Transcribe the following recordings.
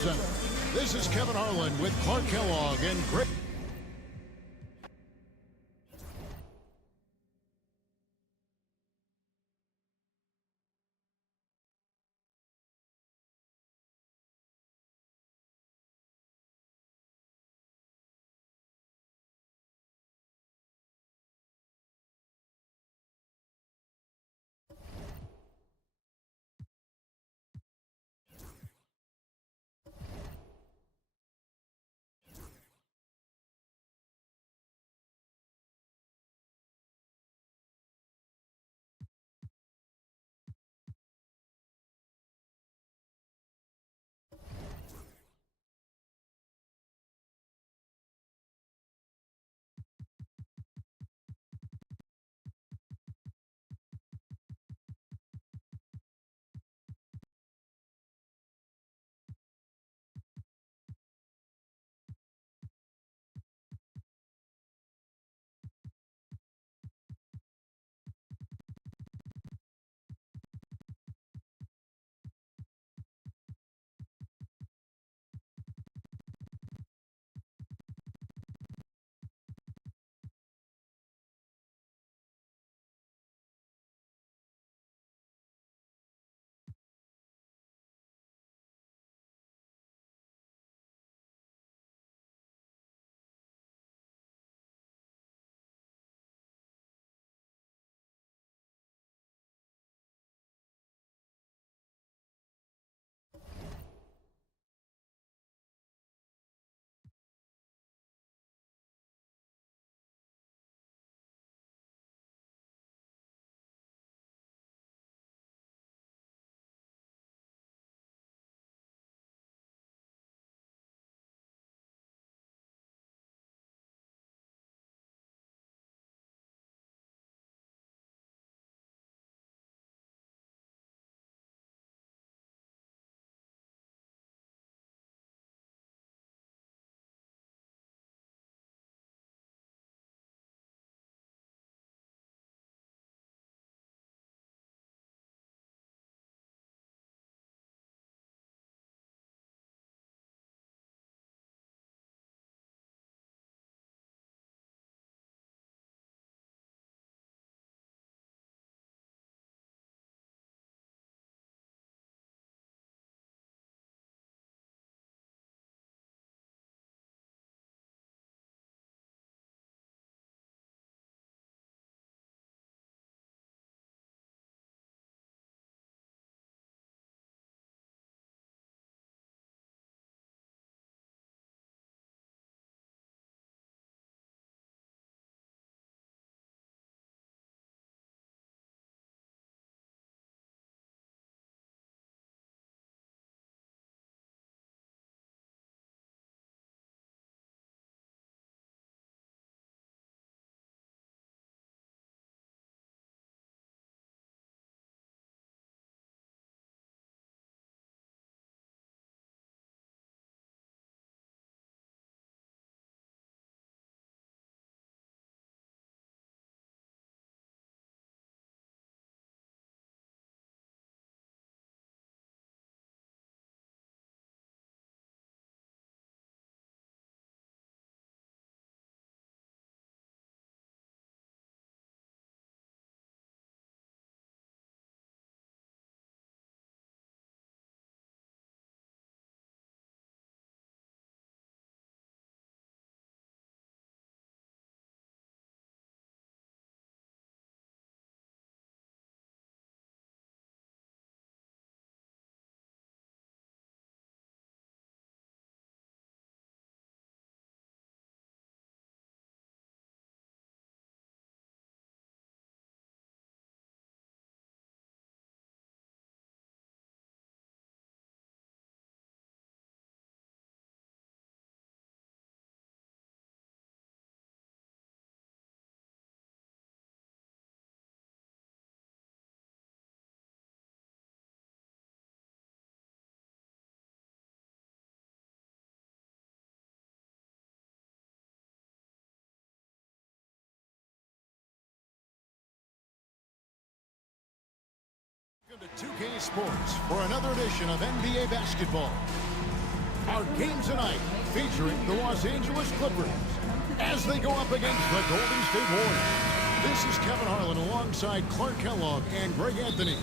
This is Kevin Harlan with Clark Kellogg and Greg. Welcome to 2K Sports for another edition of NBA basketball. our game tonight featuring the Los Angeles Clippers as they go up against the Golden State Warriors. This is Kevin Harlan alongside Clark Kellogg and Greg Anthony.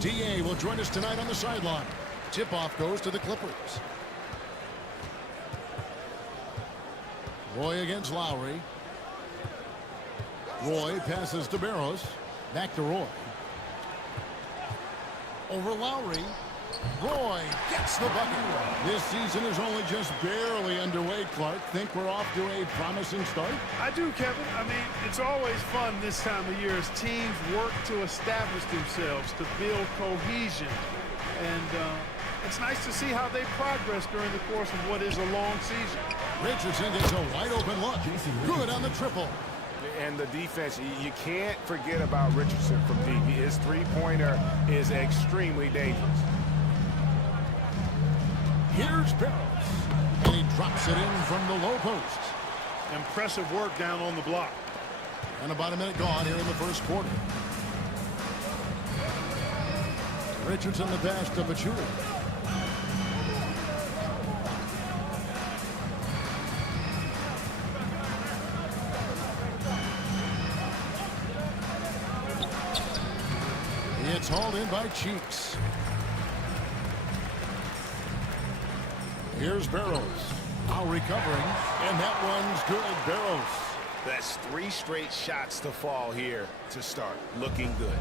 DA will join us tonight on the sideline. Tip-off goes to the Clippers. Roy against Lowry. Roy passes to Barros. Back to Roy. Over Lowry. Roy gets the bucket. This season is only just barely underway, Clark. Think we're off to a promising start? I do, Kevin. I mean, it's always fun this time of year as teams work to establish themselves, to build cohesion. And it's nice to see how they progress during the course of what is a long season. Richardson gets a wide-open look. Good on the triple. And the defense, you can't forget about Richardson from deep. His three-pointer is extremely dangerous. Here's Barros. And he drops it in from the low post. Impressive work down on the block. And about a minute gone here in the first quarter. Richardson the pass to Pachulia. It's hauled in by Cheeks. Here's Barros. Now recovering. And that one's good. Barros. That's 3 straight shots to fall here to start. Looking good.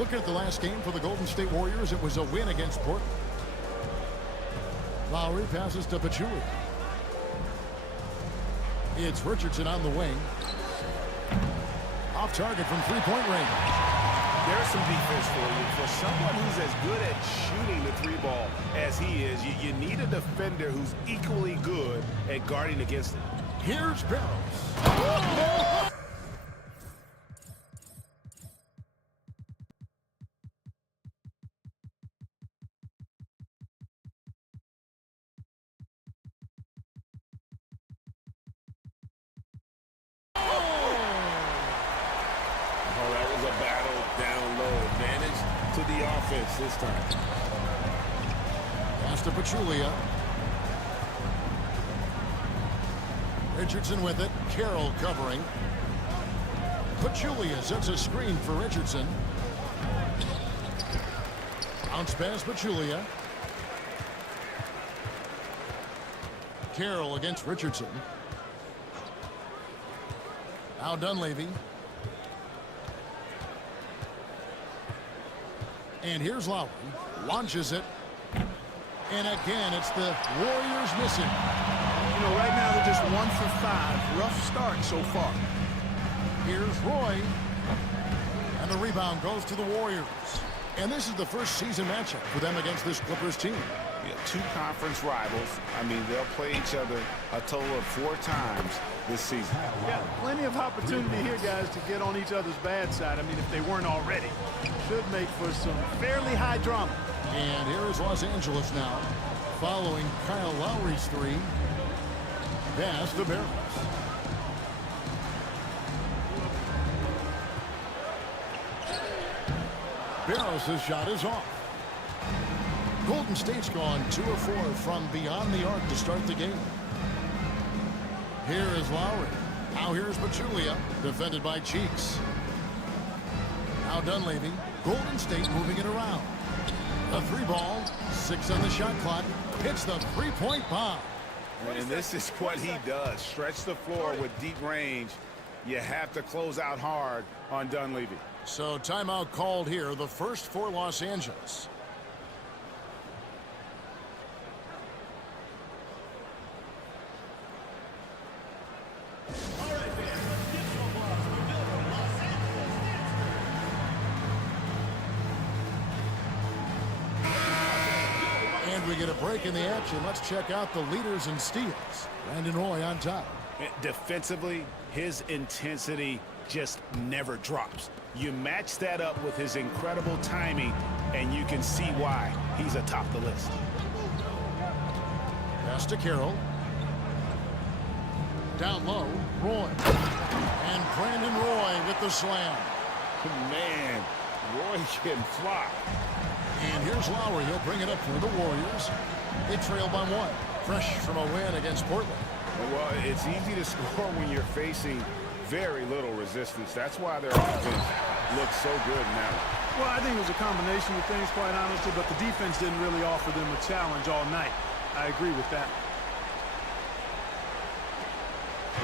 Looking at the last game for the Golden State Warriors, it was a win against Portland. Lowry passes to Pachulia. It's Richardson on the wing. Off target from three-point range. There's some defense for you. For someone who's as good at shooting the 3-ball as he is, you need a defender who's equally good at guarding against it. Here's Barros. The offense this time. Pass to Pachulia. Richardson with it. Carroll covering. Pachulia sets a screen for Richardson. Bounce pass Pachulia. Carroll against Richardson. Now Dunleavy. And here's Lowry. Launches it. And again, it's the Warriors missing. You know, right now they're just 1 for 5. Rough start so far. Here's Roy. And the rebound goes to the Warriors. And this is the first season matchup for them against this Clippers team. Yeah, 2 conference rivals. I mean, they'll play each other a total of 4 times this season. Yeah, plenty of opportunity here, guys, to get on each other's bad side. I mean, if they weren't already. Should make for some fairly high drama. And here is Los Angeles now, following Kyle Lowry's 3. Pass to Barros. Barros' shot is off. Golden State's gone 2 of 4 from beyond the arc to start the game. Here is Lowry. Now here's Pachulia, defended by Cheeks. Now Dunleavy. Golden State moving it around. The 3-ball, 6 on the shot clock. Hits the 3-point bomb. And this is what he does. Stretch the floor with deep range. You have to close out hard on Dunleavy. So timeout called here, the first for Los Angeles. We get a break in the action. Let's check out the leaders in steals. Brandon Roy on top. Defensively, his intensity just never drops. You match that up with his incredible timing, and you can see why he's atop the list. Pass to Carroll. Down low, Roy. And Brandon Roy with the slam. Man, Roy can fly. And here's Lowry. He'll bring it up for the Warriors. They trail by 1. fresh from a win against Portland. Well, it's easy to score when you're facing very little resistance. That's why their offense looks so good now. Well, I think it was a combination of things, quite honestly, but the defense didn't really offer them a challenge all night. I agree with that.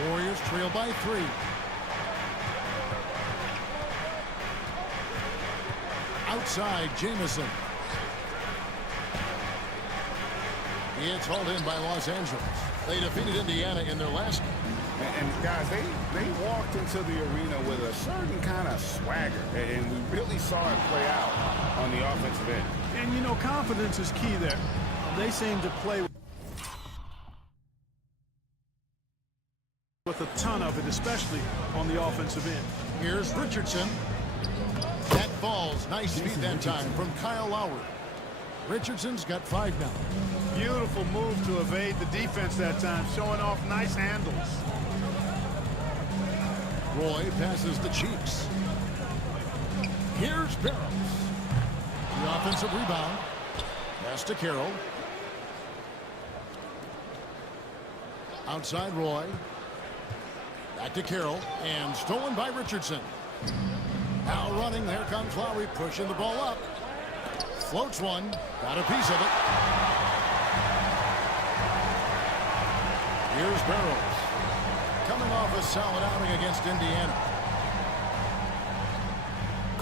Warriors trail by 3. Outside, Jamison. It's hauled in by Los Angeles. They defeated Indiana in their last game. And guys, they walked into the arena with a certain kind of swagger, and we really saw it play out on the offensive end. And, you know, confidence is key there. They seem to play with a ton of it, especially on the offensive end. Here's Richardson. That falls. Nice speed that time from Kyle Lowry. Richardson's got 5 now. Beautiful move to evade the defense that time, showing off nice handles. Roy passes the Cheeks. Here's Barros. The offensive rebound. Pass to Carroll. Outside Roy. Back to Carroll. And stolen by Richardson. Now running. There comes Lowry pushing the ball up. Floats one. Got a piece of it. Here's Barros. Coming off a solid outing against Indiana.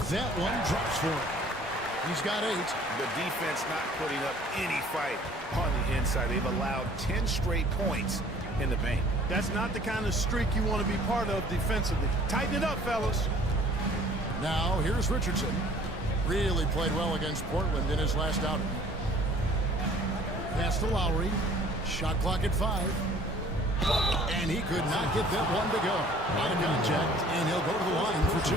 That one drops for him. He's got 8. The defense not putting up any fight on the inside. They've allowed 10 straight points in the paint. That's not the kind of streak you want to be part of defensively. Tighten it up, fellas. Now, here's Richardson. Really played well against Portland in his last outing. Pass to Lowry. Shot clock at 5. And he could not get that one to go. Out of contact, and he'll go to the line for 2.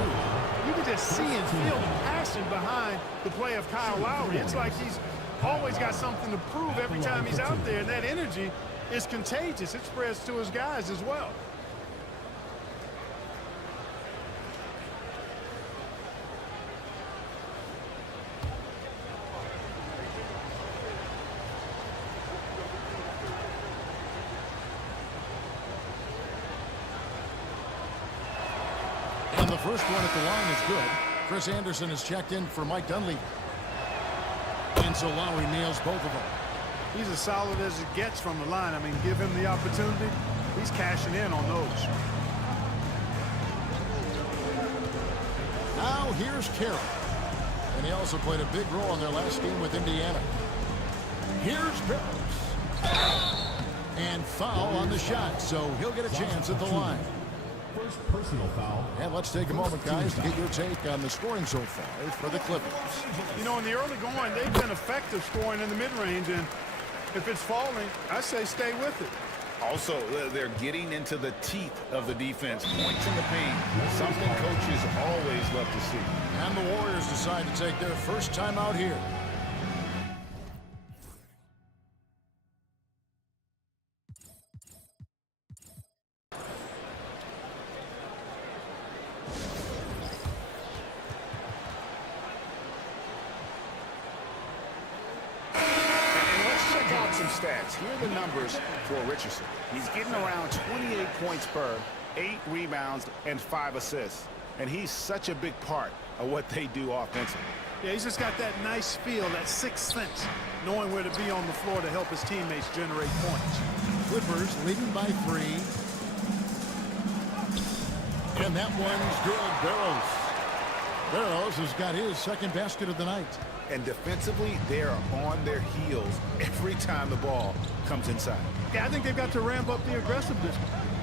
You can just see and feel the passion behind the play of Kyle Lowry. It's like he's always got something to prove every time he's out there, and that energy is contagious. It spreads to his guys as well. And the first one at the line is good. Chris Anderson has checked in for Mike Dunleavy. And so Lowry nails both of them. He's as solid as it gets from the line. I mean, give him the opportunity. He's cashing in on those. Now here's Carroll. And he also played a big role in their last game with Indiana. Here's Barros. And foul on the shot, so he'll get a chance at the line. First personal foul. And let's take a moment, guys, to get your take on the scoring so far for the Clippers. You know, in the early going, they've been effective scoring in the mid-range, and if it's falling, I say stay with it. Also, they're getting into the teeth of the defense. Points in the paint, something coaches always love to see. And the Warriors decide to take their first time out here. Some stats. Here are the numbers for Richardson. He's getting around 28 points per, 8 rebounds, and 5 assists. And he's such a big part of what they do offensively. Yeah, he's just got that nice feel, that sixth sense, knowing where to be on the floor to help his teammates generate points. Clippers leading by 3. And that one's good. Barros has got his second basket of the night. And defensively, they're on their heels every time the ball comes inside. Yeah, I think they've got to ramp up the aggressiveness.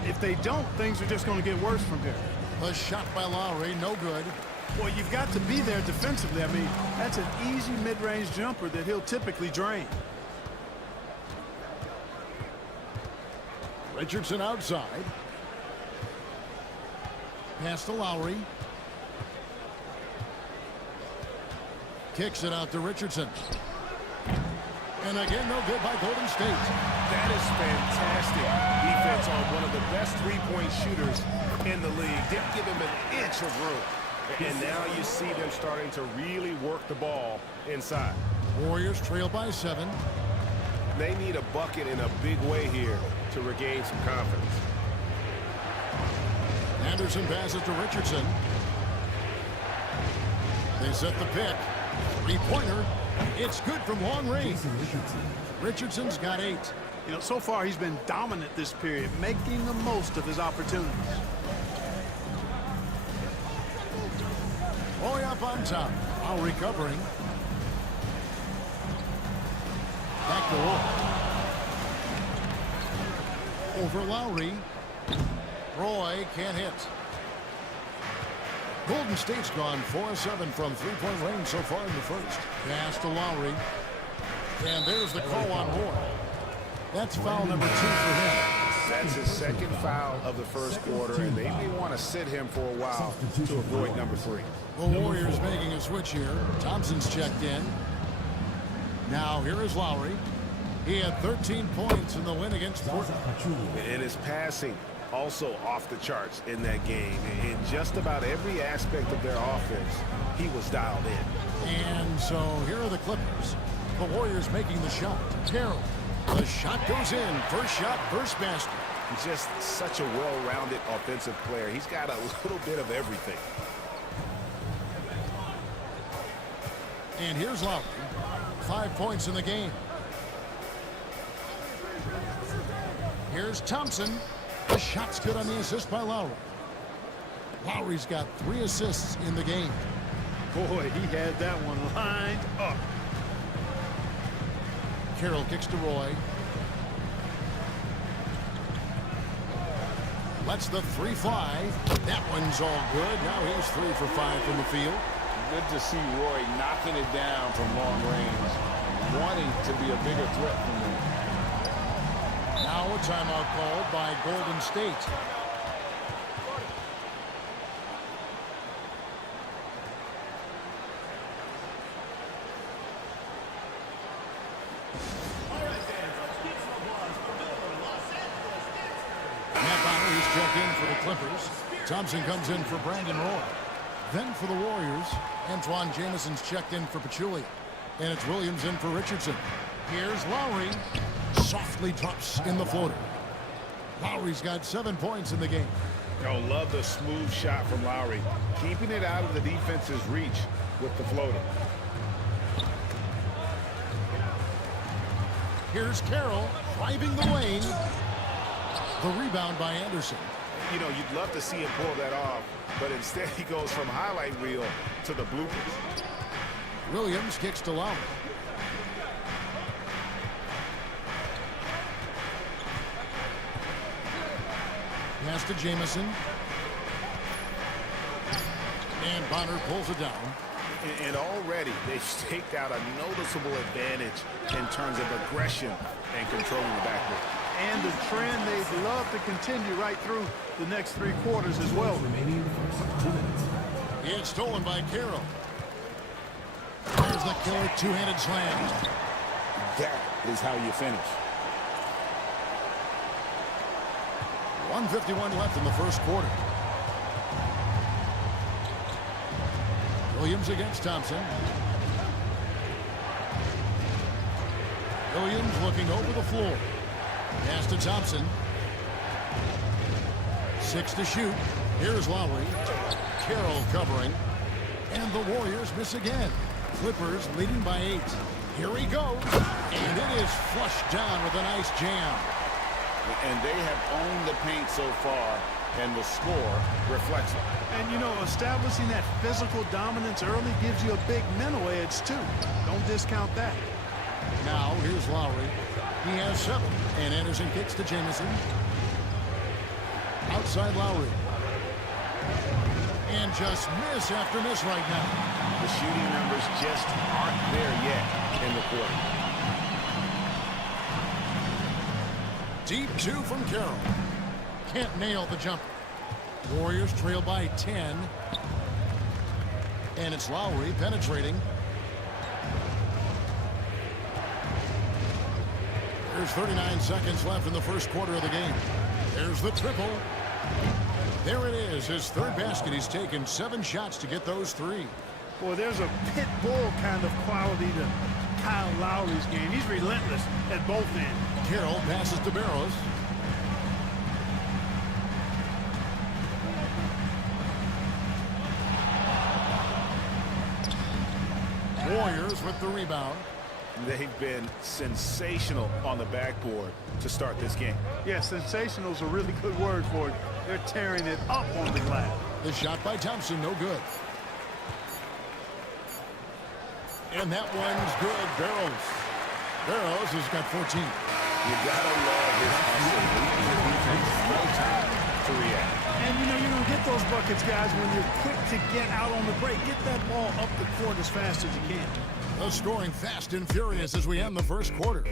If they don't, things are just going to get worse from here. A shot by Lowry, no good. Well, you've got to be there defensively. I mean, that's an easy mid-range jumper that he'll typically drain. Richardson outside. Pass to Lowry. Kicks it out to Richardson. And again, no good by Golden State. That is fantastic defense on one of the best three-point shooters in the league. Didn't give him an inch of room. And now you see them starting to really work the ball inside. Warriors trail by 7. They need a bucket in a big way here to regain some confidence. Anderson passes to Richardson. They set the pick. Three-pointer. It's good from long range. Richardson's got 8. You know, so far he's been dominant this period, making the most of his opportunities. Boy up on top. Now recovering. Back to Roy. Over Lowry. Roy can't hit. Golden State's gone 4-7 from three-point range so far in the first. Pass to Lowry. And there's the call on Roy. That's foul number 2 for him. That's his second foul of the first quarter, and they may want to sit him for a while to avoid number 3. The Warriors making a switch here. Thompson's checked in. Now here is Lowry. He had 13 points in the win against Portland. And his passing also off the charts in that game. In just about every aspect of their offense, he was dialed in. And so here are the Clippers. The Warriors making the shot. Carroll. The shot goes in. First shot, first basket. He's just such a well-rounded offensive player. He's got a little bit of everything. And here's Lowry. 5 points in the game. Here's Thompson. The shot's good on the assist by Lowry. Lowry's got 3 assists in the game. Boy, he had that one lined up. Carroll kicks to Roy. Lets the 3 fly. That one's all good. Now he's 3 for 5 from the field. Good to see Roy knocking it down from long range, wanting to be a bigger threat from them. Now a timeout called by Golden State. Checked in for the Clippers. Thompson comes in for Brandon Roy. Then for the Warriors, Antoine Jameson's checked in for Pachulia. And it's Williams in for Richardson. Here's Lowry. Softly drops in the floater. Lowry's got 7 points in the game. Oh, love the smooth shot from Lowry. Keeping it out of the defense's reach with the floater. Here's Carroll driving the lane. The rebound by Anderson. You know, you'd love to see him pull that off, but instead he goes from highlight reel to the bloopers. Williams kicks to Lowry. Pass to Jameson. And Bonner pulls it down. And already they've staked out a noticeable advantage in terms of aggression and controlling the backcourt. And the trend they'd love to continue right through the next 3 quarters as well. It's stolen by Carroll. There's the killer two-handed slam. That is how you finish. 1:51 left in the first quarter. Williams against Thompson. Williams looking over the floor. Pass to Thompson. 6 to shoot. Here's Lowry. Carroll covering. And the Warriors miss again. Clippers leading by 8. Here he goes. And it is flushed down with a nice jam. And they have owned the paint so far, and the score reflects it. And, you know, establishing that physical dominance early gives you a big mental edge, too. Don't discount that. Now, here's Lowry. He has 7. And Anderson kicks to Jameson. Outside Lowry. And just miss after miss right now. The shooting numbers just aren't there yet in the quarter. Deep 2 from Carroll. Can't nail the jumper. Warriors trail by 10. And it's Lowry penetrating. There's 39 seconds left in the first quarter of the game. There's the triple. There it is, his 3rd basket. He's taken 7 shots to get those 3. Boy, there's a pit bull kind of quality to Kyle Lowry's game. He's relentless at both ends. Carroll passes to Barros. Warriors with the rebound. They've been sensational on the backboard to start this game. Yeah, sensational is a really good word for it. They're tearing it up on the glass. The shot by Thompson, no good. And that one's good. Barros has got 14. You gotta love his hustle. Leaving the defense no time to react. And you know you're gonna get those buckets, guys, when you're quick to get out on the break. Get that ball up the court as fast as you can. The scoring fast and furious as we end the first quarter.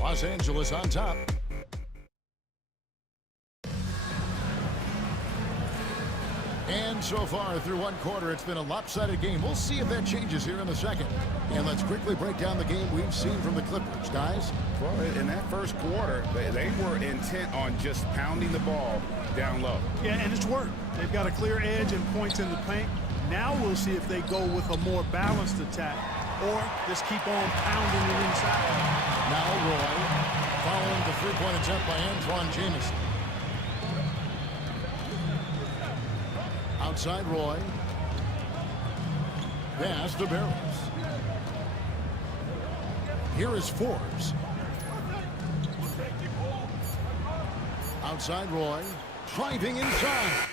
Los Angeles on top. And so far through one quarter, it's been a lopsided game. We'll see if that changes here in the second. And let's quickly break down the game we've seen from the Clippers. Guys? Well, in that first quarter, they were intent on just pounding the ball down low. Yeah, and it's worked. They've got a clear edge and points in the paint. Now we'll see if they go with a more balanced attack or just keep on pounding it inside. Now Roy, following the three-point attempt by Antoine Jamison. Outside Roy. Pass to Barros. Here is Forbes. Outside Roy. Driving inside.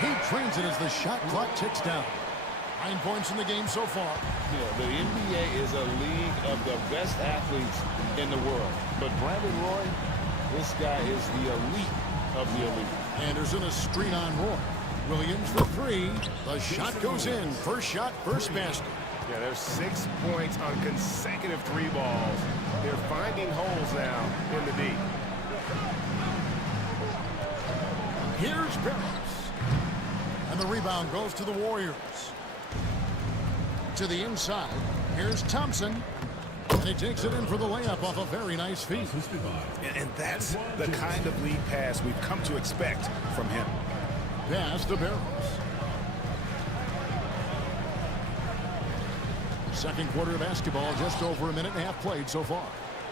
He trains it as the shot clock ticks down. 9 points in the game so far. Yeah, the NBA is a league of the best athletes in the world. But Brandon Roy, this guy is the elite of the elite. Anderson a screen on Roy. Williams for three. The shot goes in. First shot, first basket. Yeah, there's 6 points on consecutive 3 balls. They're finding holes now in the deep. Here's Barros. And the rebound goes to the Warriors. To the inside. Here's Thompson. And he takes it in for the layup off a very nice feed. And that's the kind of lead pass we've come to expect from him. Pass to Barros. Second quarter of basketball, just over a minute and a half played so far.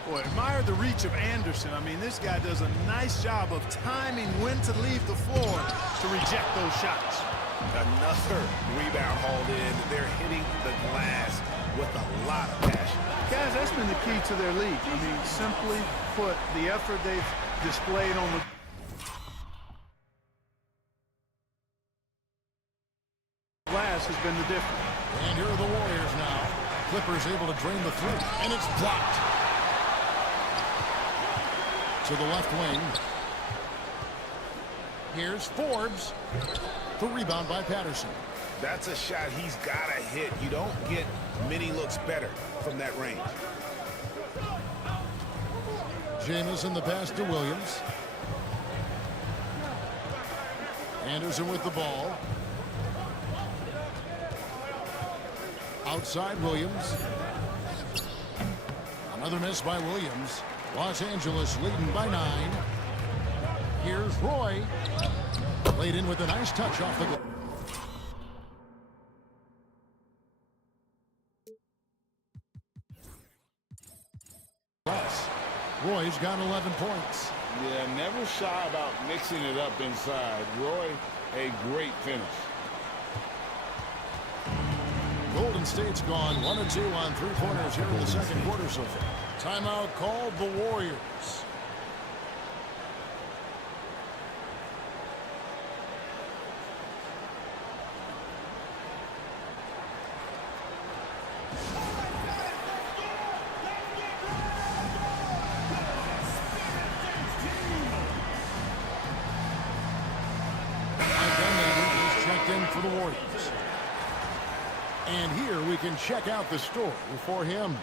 Boy, admire the reach of Anderson. I mean, this guy does a nice job of timing when to leave the floor to reject those shots. Another rebound hauled in. They're hitting the glass with a lot of passion. Guys, that's been the key to their lead. I mean, simply put, the effort they've displayed on the glass has been the difference. And here are the Warriors now. Clippers able to drain the three, and it's blocked. To the left wing. Here's Forbes. The rebound by Patterson. That's a shot he's got to hit. You don't get many looks better from that range. Jamison the pass to Williams. Anderson with the ball. Outside Williams. Another miss by Williams. Los Angeles leading by 9. Here's Roy. Laid in with a nice touch off the goal. Roy's got 11 points. Yeah, never shy about mixing it up inside. Roy, a great finish. Golden State's gone 1 of 2 on 3-pointers here in the second quarter so far. Timeout called the Warriors. For the Warriors. And here we can check out the story for him.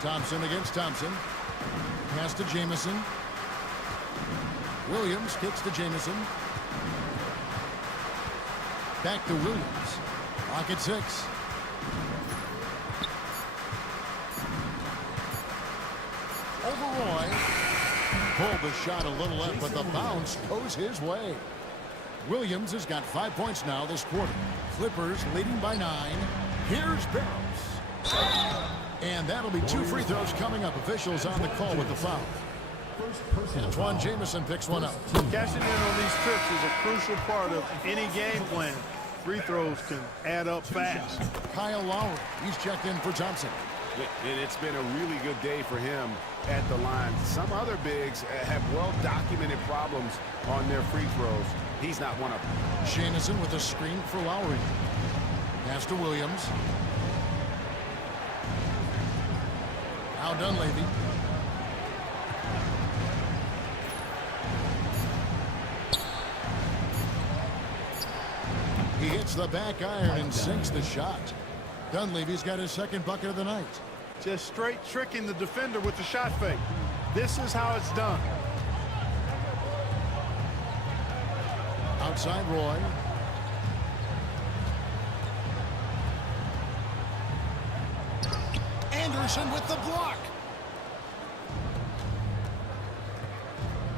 Thompson against Thompson. Pass to Jamison. Williams kicks to Jamison. Back to Williams. Clock at 6. Over Roy. Pulled the shot a little left, but the bounce goes his way. Williams has got 5 points now this quarter. Clippers leading by 9. Here's Barros. And that'll be 2 free throws coming up. Officials on the call with the foul. Antoine Jamison picks one up. Cashing in on these trips is a crucial part of any game plan. Free throws can add up fast. Kyle Lowry, he's checked in for Thompson. And it's been a really good day for him at the line. Some other bigs have well-documented problems on their free throws. He's not one of them. Jamison with a screen for Lowry. Pass to Williams. Now Dunleavy. He hits the back iron and sinks the shot. Dunleavy's got his second bucket of the night. Just straight tricking the defender with the shot fake. This is how it's done. Outside Roy. Anderson with the block.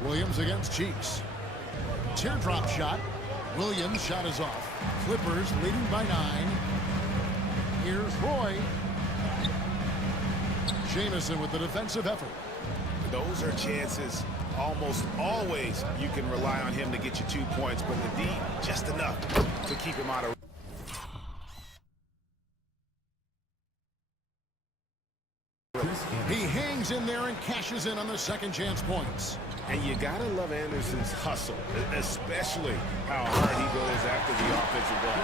Williams against Cheeks. Teardrop shot. Williams' shot is off. Clippers leading by 9. Here's Roy. Jamison with the defensive effort. Those are chances. Almost always you can rely on him to get you 2 points, but the D just enough to keep him out of. He's in there and cashes in on the second chance points. And you got to love Anderson's hustle, especially how hard he goes after the offensive ball.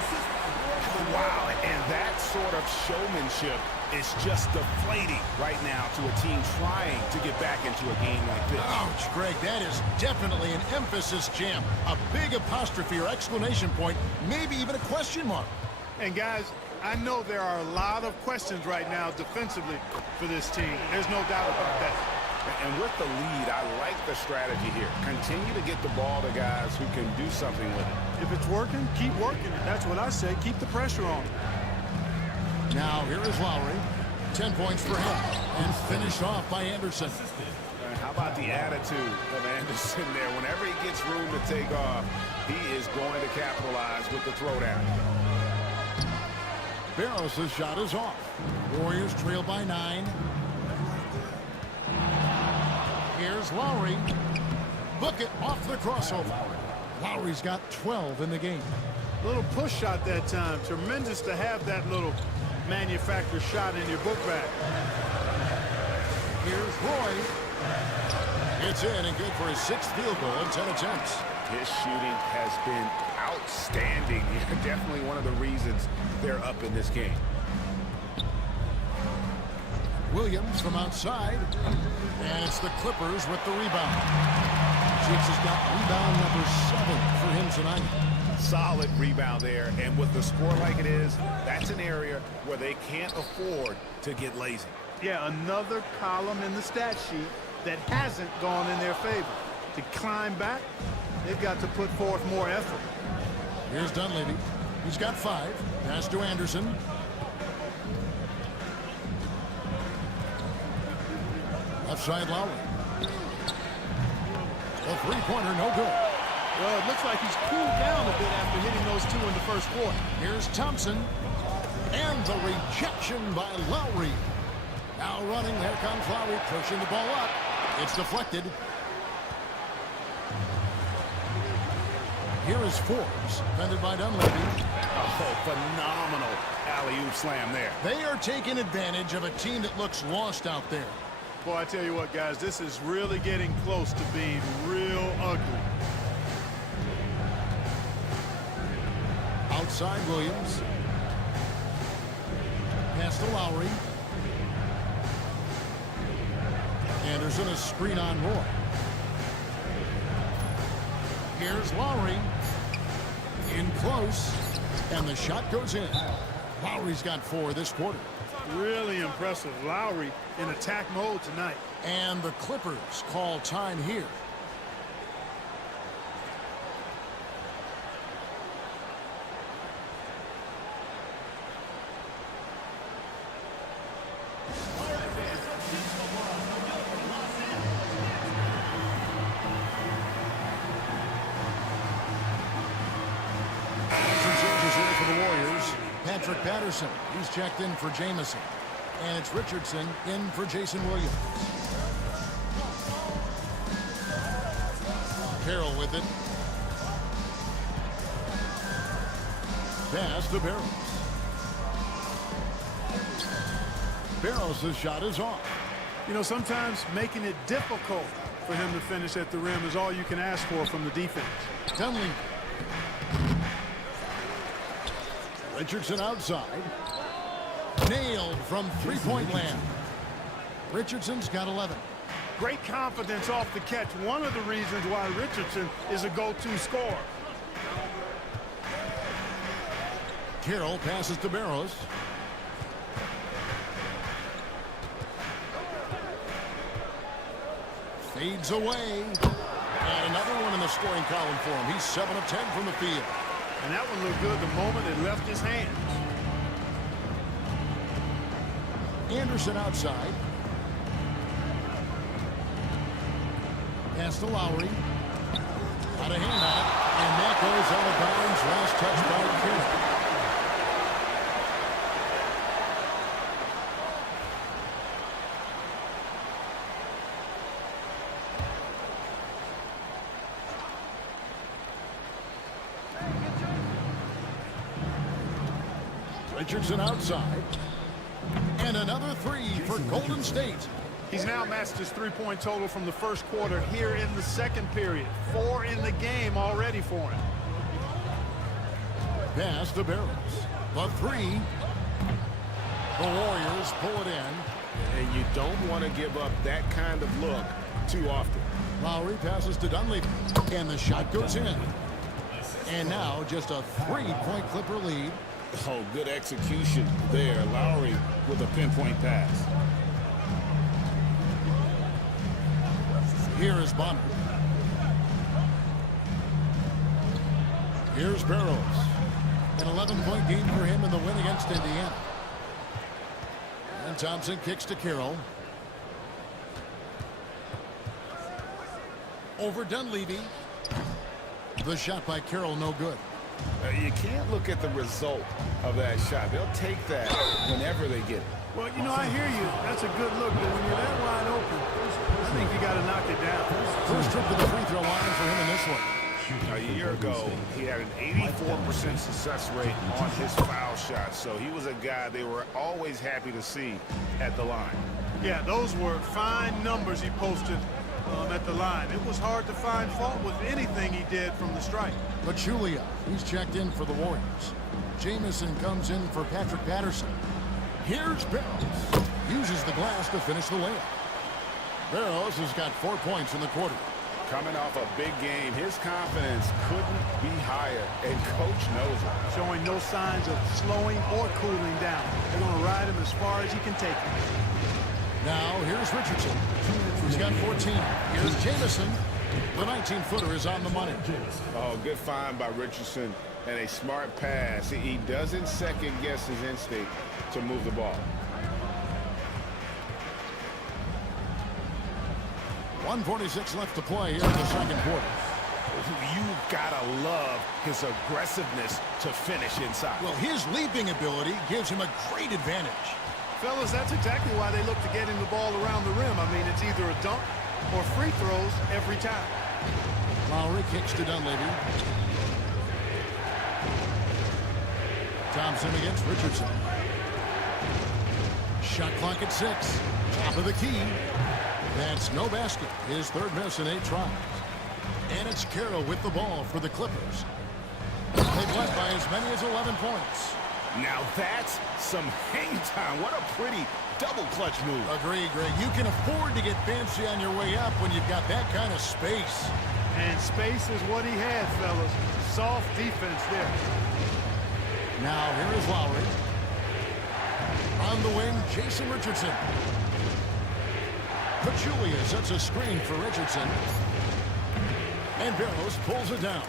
Wow, and that sort of showmanship is just deflating right now to a team trying to get back into a game like this. Ouch, Greg, that is definitely an emphasis jam. A big apostrophe or exclamation point, maybe even a question mark. And guys, I know there are a lot of questions right now defensively for this team. There's no doubt about that. And with the lead, I like the strategy here. Continue to get the ball to guys who can do something with it. If it's working, keep working it. That's what I say. Keep the pressure on. Now here is Lowry. 10 points for him. And finished off by Anderson. How about the attitude of Anderson there? Whenever he gets room to take off, he is going to capitalize with the throwdown. Barros' shot is off. Warriors trail by 9. Here's Lowry. Book it off the crossover. Lowry's got 12 in the game. Little push shot that time. Tremendous to have that little manufactured shot in your book bag. Here's Roy. It's in and good for his 6th field goal in 10 attempts. His shooting has been outstanding. Definitely one of the reasons they're up in this game. Williams from outside. And it's the Clippers with the rebound. Jiggs has got rebound number 7 for him tonight. Solid rebound there. And with the score like it is, that's an area where they can't afford to get lazy. Yeah, another column in the stat sheet that hasn't gone in their favor. To climb back, they've got to put forth more effort. Here's Dunleavy. He's got 5. Pass to Anderson. Left side Lowry. The three-pointer, no good. Well, it looks like he's cooled down a bit after hitting those 2 in the first quarter. Here's Thompson. And the rejection by Lowry. Now running, there comes Lowry, pushing the ball up. It's deflected. Here is Forbes, defended by Dunleavy. Oh, phenomenal alley-oop slam there. They are taking advantage of a team that looks lost out there. Boy, I tell you what, guys, this is really getting close to being real ugly. Outside Williams. Pass to Lowry. Anderson, a screen on Roy. Here's Lowry. In close. And the shot goes in. Lowry's got 4 this quarter. Really impressive. Lowry in attack mode tonight. And the Clippers call time here. Patterson, he's checked in for Jamison. And it's Richardson in for Jason Williams. Carroll with it. Pass to Barros. Barros' shot is off. You know, sometimes making it difficult for him to finish at the rim is all you can ask for from the defense. Dunleavy. Richardson outside. Nailed from three-point land. Richardson's got 11. Great confidence off the catch. One of the reasons why Richardson is a go-to scorer. Carroll passes to Barros. Fades away. And another one in the scoring column for him. He's 7 of 10 from the field. And that one looked good the moment it left his hands. Anderson outside. Pass to Lowry. Out of hand on it. And that goes out of bounds. Last touch by Carroll. Richardson outside. And another 3 for Golden State. He's now matched his three-point total from the first quarter here in the second period. 4 in the game already for him. Pass to Barros. The three. The Warriors pull it in. And you don't want to give up that kind of look too often. Lowry passes to Dunleavy. And the shot goes in. And now just a 3-point Clipper lead. Oh, good execution there. Lowry with a pinpoint pass. Here is Bonner. Here's Barros. An 11-point game for him in the win against Indiana. And Thompson kicks to Carroll. Over Dunleavy. The shot by Carroll, no good. You can't look at the result of that shot. They'll take that whenever they get it. Well, you know, I hear you. That's a good look, but when you're that wide open, I think you got to knock it down. First trip to the free throw line for him in this one. A year ago, he had an 84% success rate on his foul shot, so he was a guy they were always happy to see at the line. Yeah, those were fine numbers he posted at the line. It was hard to find fault with anything he did from the stripe. But Julia, he's checked in for the Warriors. Jamison comes in for Patrick Patterson. Here's Barros. Uses the glass to finish the layup. Barros has got 4 points in the quarter. Coming off a big game, his confidence couldn't be higher, and Coach knows it. Showing no signs of slowing or cooling down. They're going to ride him as far as he can take him. Now, here's Richardson. He's got 14. Here's Jamison. The 19-footer is on the money. Oh, good find by Richardson and a smart pass. He doesn't second-guess his instinct to move the ball. 1:46 left to play here in the second quarter. You gotta love his aggressiveness to finish inside. Well, his leaping ability gives him a great advantage. Fellas, that's exactly why they look to get him the ball around the rim. I mean, it's either a dunk or free throws every time. Lowry kicks to Dunleavy. Thompson against Richardson. Shot clock at 6. Top of the key. That's no basket. His third miss in 8 tries. And it's Carroll with the ball for the Clippers. They've led by as many as 11 points. Now that's some hang time. What a pretty double clutch move. Agree, Greg. You can afford to get fancy on your way up when you've got that kind of space. And space is what he had, fellas. Soft defense there. Now here is Lowry. On the wing, Jason Richardson. Pachulia sets a screen for Richardson. And Barros pulls it down.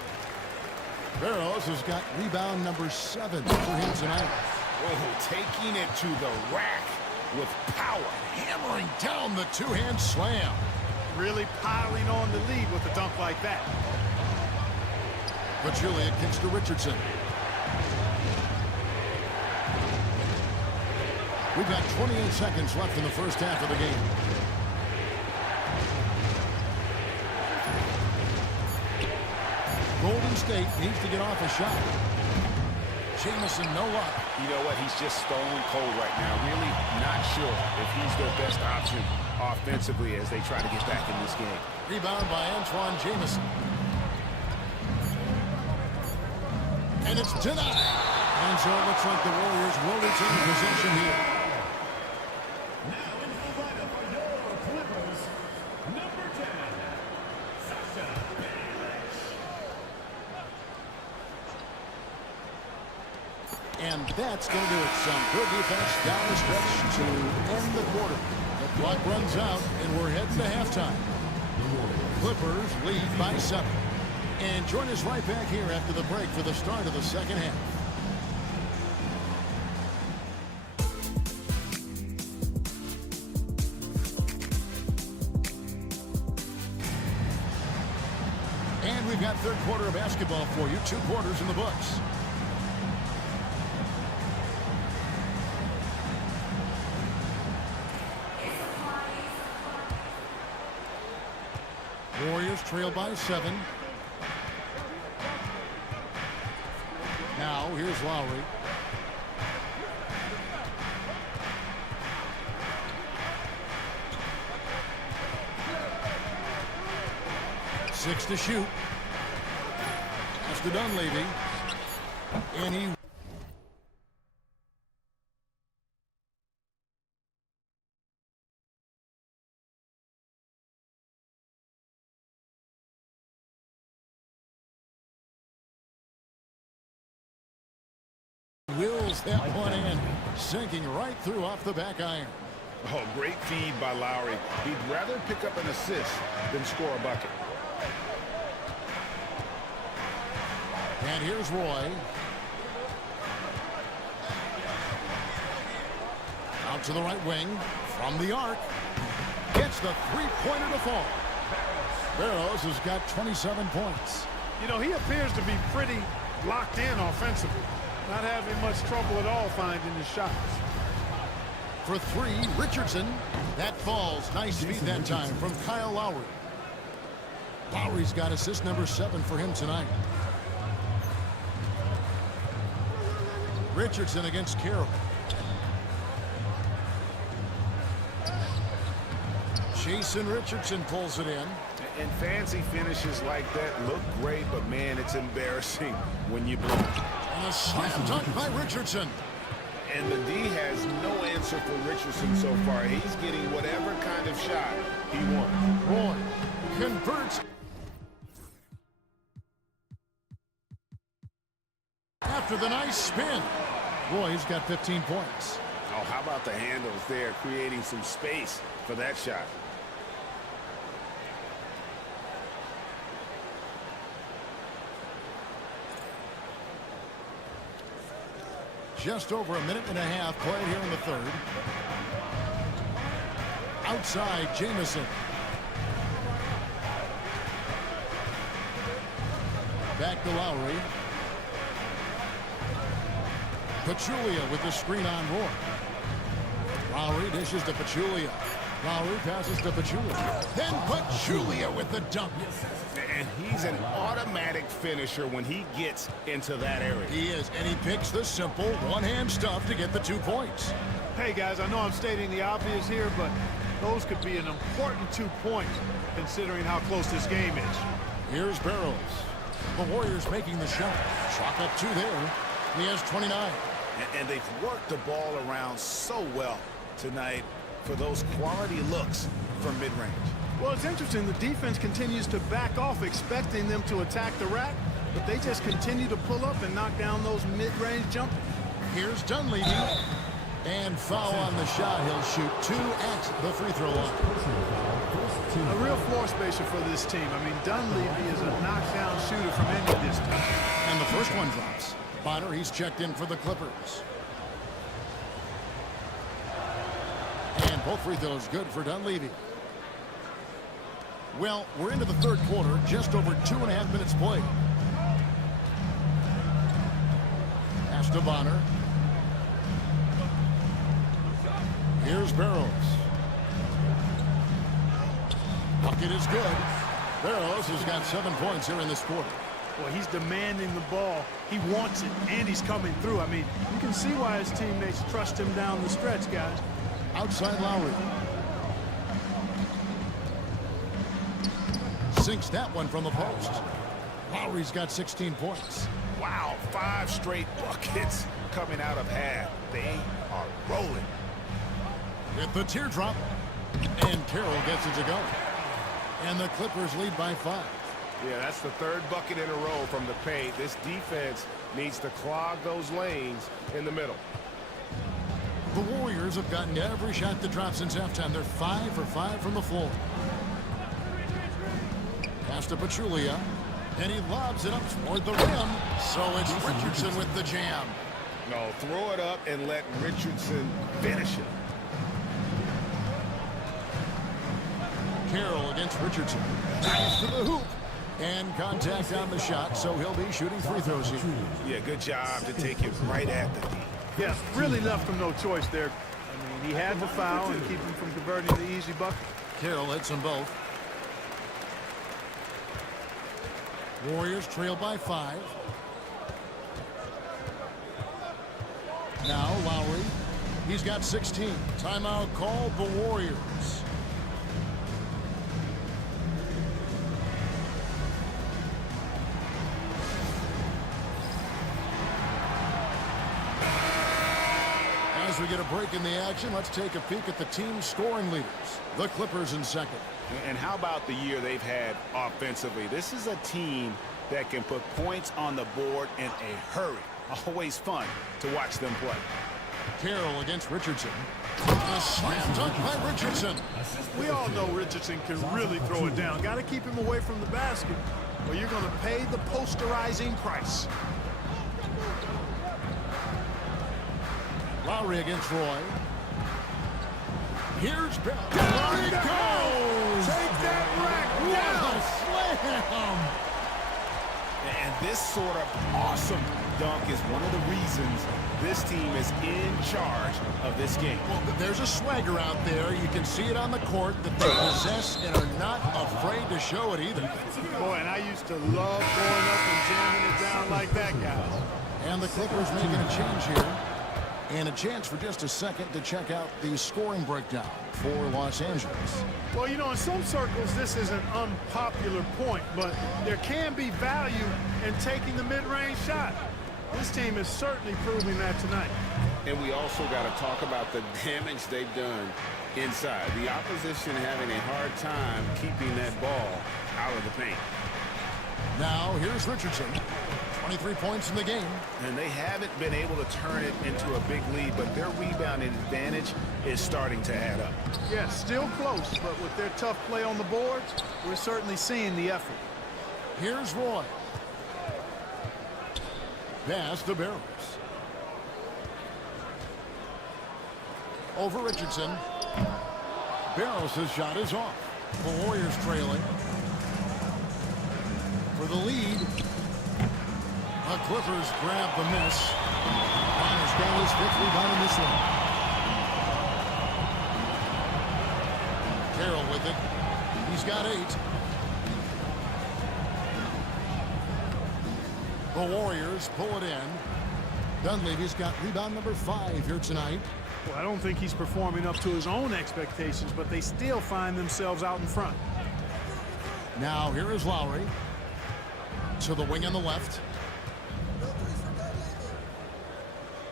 Barros has got rebound number 7 for him tonight. Oh, taking it to the rack with power. Hammering down the two-hand slam. Really piling on the lead with a dunk like that. Pachulia kicks to Richardson. We've got 28 seconds left in the first half of the game. Golden State needs to get off a shot. Jamison, no luck. You know what? He's just stone cold right now. Really not sure if he's their best option offensively as they try to get back in this game. Rebound by Antoine Jamison. And it's denied. And so it looks like the Warriors will retain possession here. Now into the lineup are your Clippers, number 10, Sasha Banks. And that's going to do it. Some good defense down the stretch to end the quarter. The clock runs out, and we're heading to halftime. Clippers lead by 7. And join us right back here after the break for the start of the second half. And we've got third quarter of basketball for you. 2 quarters in the books. Warriors trail by 7. Now, here's Lowry. 6 to shoot. Pass to Dunleavy. And he wills that one in, sinking right through off the back iron. Oh, great feed by Lowry. He'd rather pick up an assist than score a bucket. And here's Roy. Out to the right wing. From the arc. Gets the three-pointer to fall. Barros has got 27 points. You know, he appears to be pretty locked in offensively. Not having much trouble at all finding his shots. For three, Richardson. That falls. Nice feed that time from Kyle Lowry. Lowry's got assist number 7 for him tonight. Richardson against Carroll. Jason Richardson pulls it in. And fancy finishes like that look great, but man, it's embarrassing when you blow. And a slam dunk by Richardson. And the D has no answer for Richardson so far. He's getting whatever kind of shot he wants. Roy converts. After the nice spin, Roy's got 15 points. Oh, how about the handles there, creating some space for that shot. Just over a minute and a half played here in the third. Outside, Jamison. Back to Lowry. Pachulia with the screen on Roy. Lowry dishes to Pachulia. Lowry passes to Pachulia. Then Pachulia with the dunk. And he's an automatic finisher when he gets into that area. He is, and he picks the simple one-hand stuff to get the 2 points. Hey, guys, I know I'm stating the obvious here, but those could be an important 2 points considering how close this game is. Here's Barros. The Warriors making the shot. Chalk up 2 there. He has 29. And they've worked the ball around so well tonight for those quality looks from mid-range. Well, it's interesting. The defense continues to back off, expecting them to attack the rack, but they just continue to pull up and knock down those mid-range jumpers. Here's Dunleavy. And foul on the shot. He'll shoot 2 at the free throw line. A real floor spacer for this team. I mean, Dunleavy is a knockdown shooter from any distance. And the first one drops. Bonner, he's checked in for the Clippers. And both free throws good for Dunleavy. Well, we're into the third quarter, just over 2.5 minutes played. Pass to Bonner. Here's Barros. Bucket is good. Barros has got 7 points here in this quarter. Well, he's demanding the ball. He wants it, and he's coming through. I mean, you can see why his teammates trust him down the stretch, guys. Outside Lowry. Sinks that one from the post. Lowry's got 16 points. Wow, 5 straight buckets coming out of half. They are rolling. With the teardrop. And Carroll gets it to go. And the Clippers lead by 5. Yeah, that's the 3rd bucket in a row from the paint. This defense needs to clog those lanes in the middle. The Warriors have gotten every shot that dropped since halftime. They're 5 for 5 from the floor. Pass to Pachulia. And he lobs it up toward the rim. So it's Richardson with the jam. No, throw it up and let Richardson finish it. Carroll against Richardson. Nice to the hoop. And contact on the shot, so he'll be shooting free throws here. Yeah, good job to take it right at the D. Yeah, really left him no choice there. I mean, he had the foul and keep him from converting the easy bucket. Carroll hits them both. Warriors trail by 5. Now Lowry. He's got 16. Timeout called the Warriors. As we get a break in the action, let's take a peek at the team scoring leaders. The Clippers in second. And how about the year they've had offensively? This is a team that can put points on the board in a hurry. Always fun to watch them play. Carroll against Richardson. A slam dunk by Richardson. We all know Richardson can really throw it down. Got to keep him away from the basket, or you're going to pay the posterizing price. Lowry against Roy. Here's Bell. There he goes! Take that rack What down! a slam! And this sort of awesome dunk is one of the reasons this team is in charge of this game. Well, there's a swagger out there. You can see it on the court that they possess and are not afraid to show it either. Boy, and I used to love going up and jamming it down like that, guys. And the Clippers making a change here. And a chance for just a second to check out the scoring breakdown for Los Angeles. Well, you know, in some circles, this is an unpopular point, but there can be value in taking the mid-range shot. This team is certainly proving that tonight. And we also got to talk about the damage they've done inside. The opposition having a hard time keeping that ball out of the paint. Now, here's Richardson. 23 points in the game. And they haven't been able to turn it into a big lead, but their rebounding advantage is starting to add up. Yeah, still close, but with their tough play on the boards, we're certainly seeing the effort. Here's Roy. Pass to Barros. Over Richardson. Barros' shot is off. The Warriors trailing. For the lead. The Clippers grab the miss. And has got his fifth rebound in this one. Carroll with it. He's got 8. The Warriors pull it in. Dunleavy's got rebound number 5 here tonight. Well, I don't think he's performing up to his own expectations, but they still find themselves out in front. Now here is Lowry. To the wing on the left.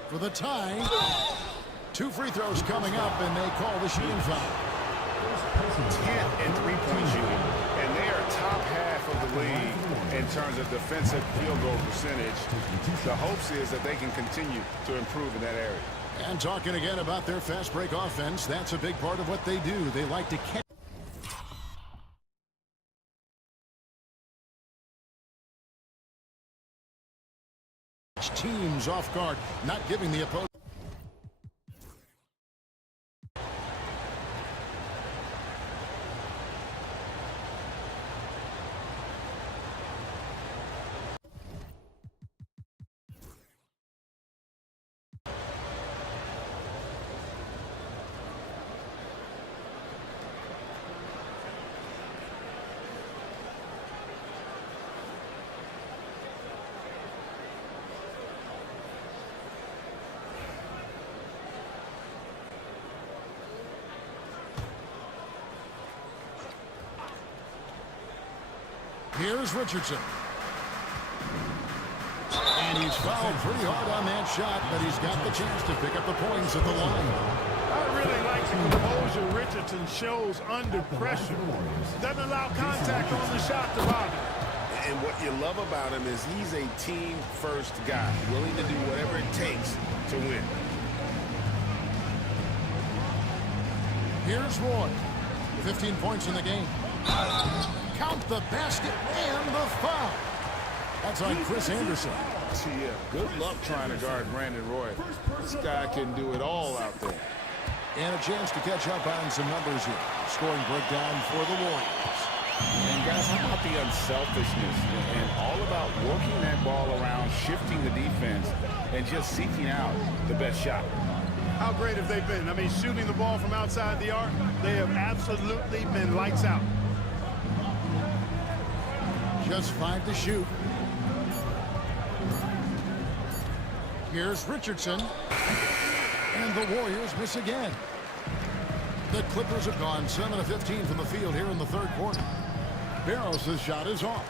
For the tie. 2 free throws coming up, and they call the shooting foul. 10th in three-point shooting, and they are top half of the league in terms of defensive field goal percentage. The hopes is that they can continue to improve in that area. And talking again about their fast break offense, that's a big part of what they do. They like to catch teams off guard, not giving the opponent. Here's Richardson. And he's fouled pretty hard on that shot, but he's got the chance to pick up the points at the line. I really like the composure Richardson shows under pressure. Doesn't allow contact on the shot to bother. And what you love about him is he's a team-first guy, willing to do whatever it takes to win. Here's Roy. 15 points in the game. Count the basket and the foul. That's on Chris Anderson. Yeah, good luck trying to guard Brandon Roy. This guy can do it all out there. And a chance to catch up on some numbers here. Scoring breakdown for the Warriors. And guys, how about the unselfishness and all about working that ball around, shifting the defense, and just seeking out the best shot. How great have they been? I mean, shooting the ball from outside the arc, they have absolutely been lights out. Just 5 to shoot. Here's Richardson. And the Warriors miss again. The Clippers have gone 7 of 15 from the field here in the third quarter. Barros' shot is off.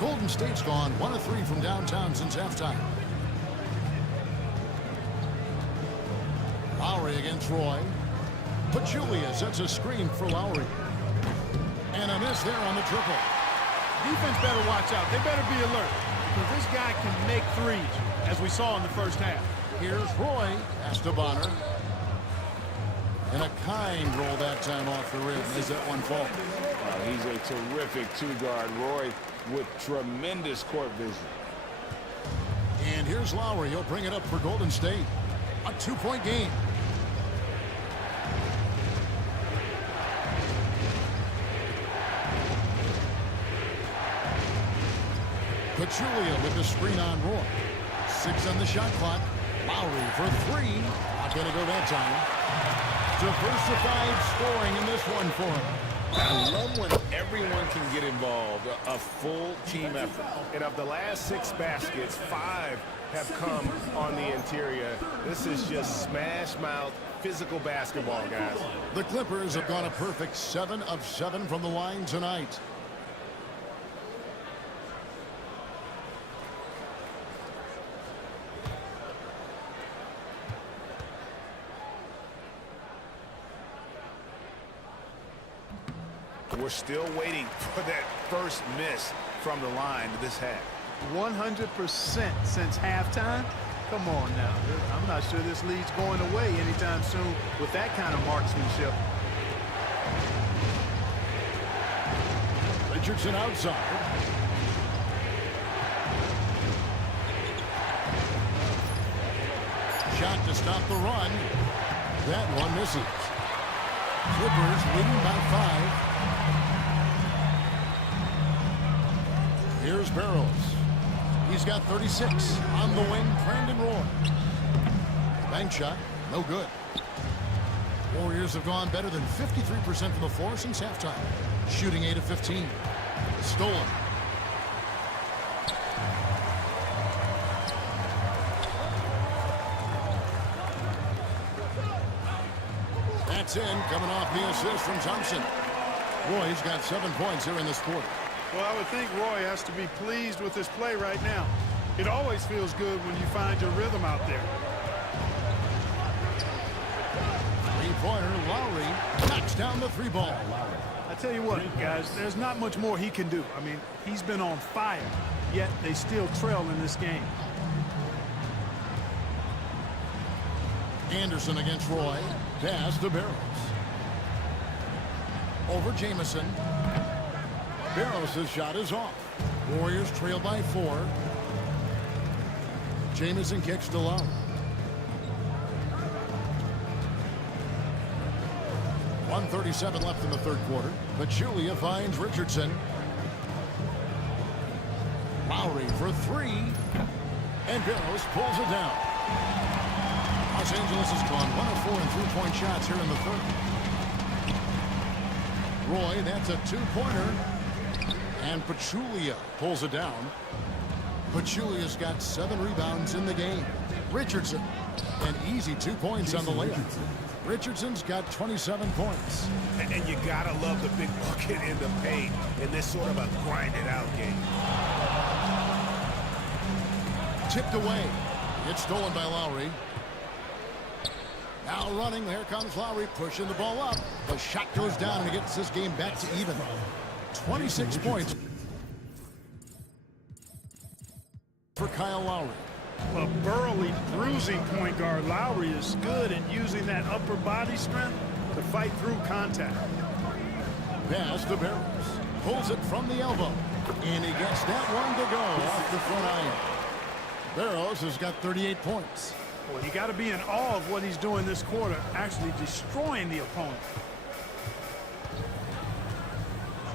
Golden State's gone 1 of 3 from downtown since halftime. Lowry against Roy. Pachulia sets a screen for Lowry. And a miss there on the triple. Defense better watch out. They better be alert, because this guy can make threes, as we saw in the first half. Here's Roy. Pass to Bonner. And a kind roll that time off the rim. Is that one fall? He's a terrific two-guard. Roy with tremendous court vision. And here's Lowry. He'll bring it up for Golden State. A 2-point game. Pachulia with the screen on Roy. 6 on the shot clock. Lowry for 3. Not going to go that time. Diversified scoring in this one for him. I love when everyone can get involved. A full team effort. And of the last 6 baskets, 5 have come on the interior. This is just smash mouth physical basketball, guys. The Clippers have gone a perfect 7 of 7 from the line tonight. We're still waiting for that first miss from the line this half. 100% since halftime. Come on now. I'm not sure this lead's going away anytime soon with that kind of marksmanship. Richardson outside. Shot to stop the run. That one misses. Clippers leading by 5. Here's Barros. He's got 36. On the wing, Brandon Roy. Bank shot, no good. Warriors have gone better than 53% from the floor since halftime. Shooting 8 of 15. Stolen. That's in, coming off the assist from Thompson. Roy's got 7 points here in this quarter. Well, I would think Roy has to be pleased with his play right now. It always feels good when you find your rhythm out there. Three-pointer, Lowry knocks down the 3-ball. I tell you what, guys, there's not much more he can do. I mean, he's been on fire, yet they still trail in this game. Anderson against Roy. Pass to Barros. Over Jamison. Barros' shot is off. Warriors trail by 4. Jamison kicks to Lowry. 1:37 left in the third quarter. Pachulia finds Richardson. Lowry for 3. And Barros pulls it down. Los Angeles has gone 1 of 4 in 3-point shots here in the third. Roy, that's a 2-pointer. And Pachulia pulls it down. Pachulia's got 7 rebounds in the game. Richardson, an easy 2 points on the layup. Richardson's got 27 points. And you gotta love the big bucket in the paint in this sort of a grinded out game. Tipped away. It's stolen by Lowry. Now running, here comes Lowry, pushing the ball up. The shot goes down and he gets this game back to even. 26 points for Kyle Lowry. A burly, bruising point guard, Lowry is good at using that upper body strength to fight through contact. Pass to Barros. Pulls it from the elbow. And he gets that one to go off the front iron. Barros has got 38 points. Well, you got to be in awe of what he's doing this quarter, actually destroying the opponent.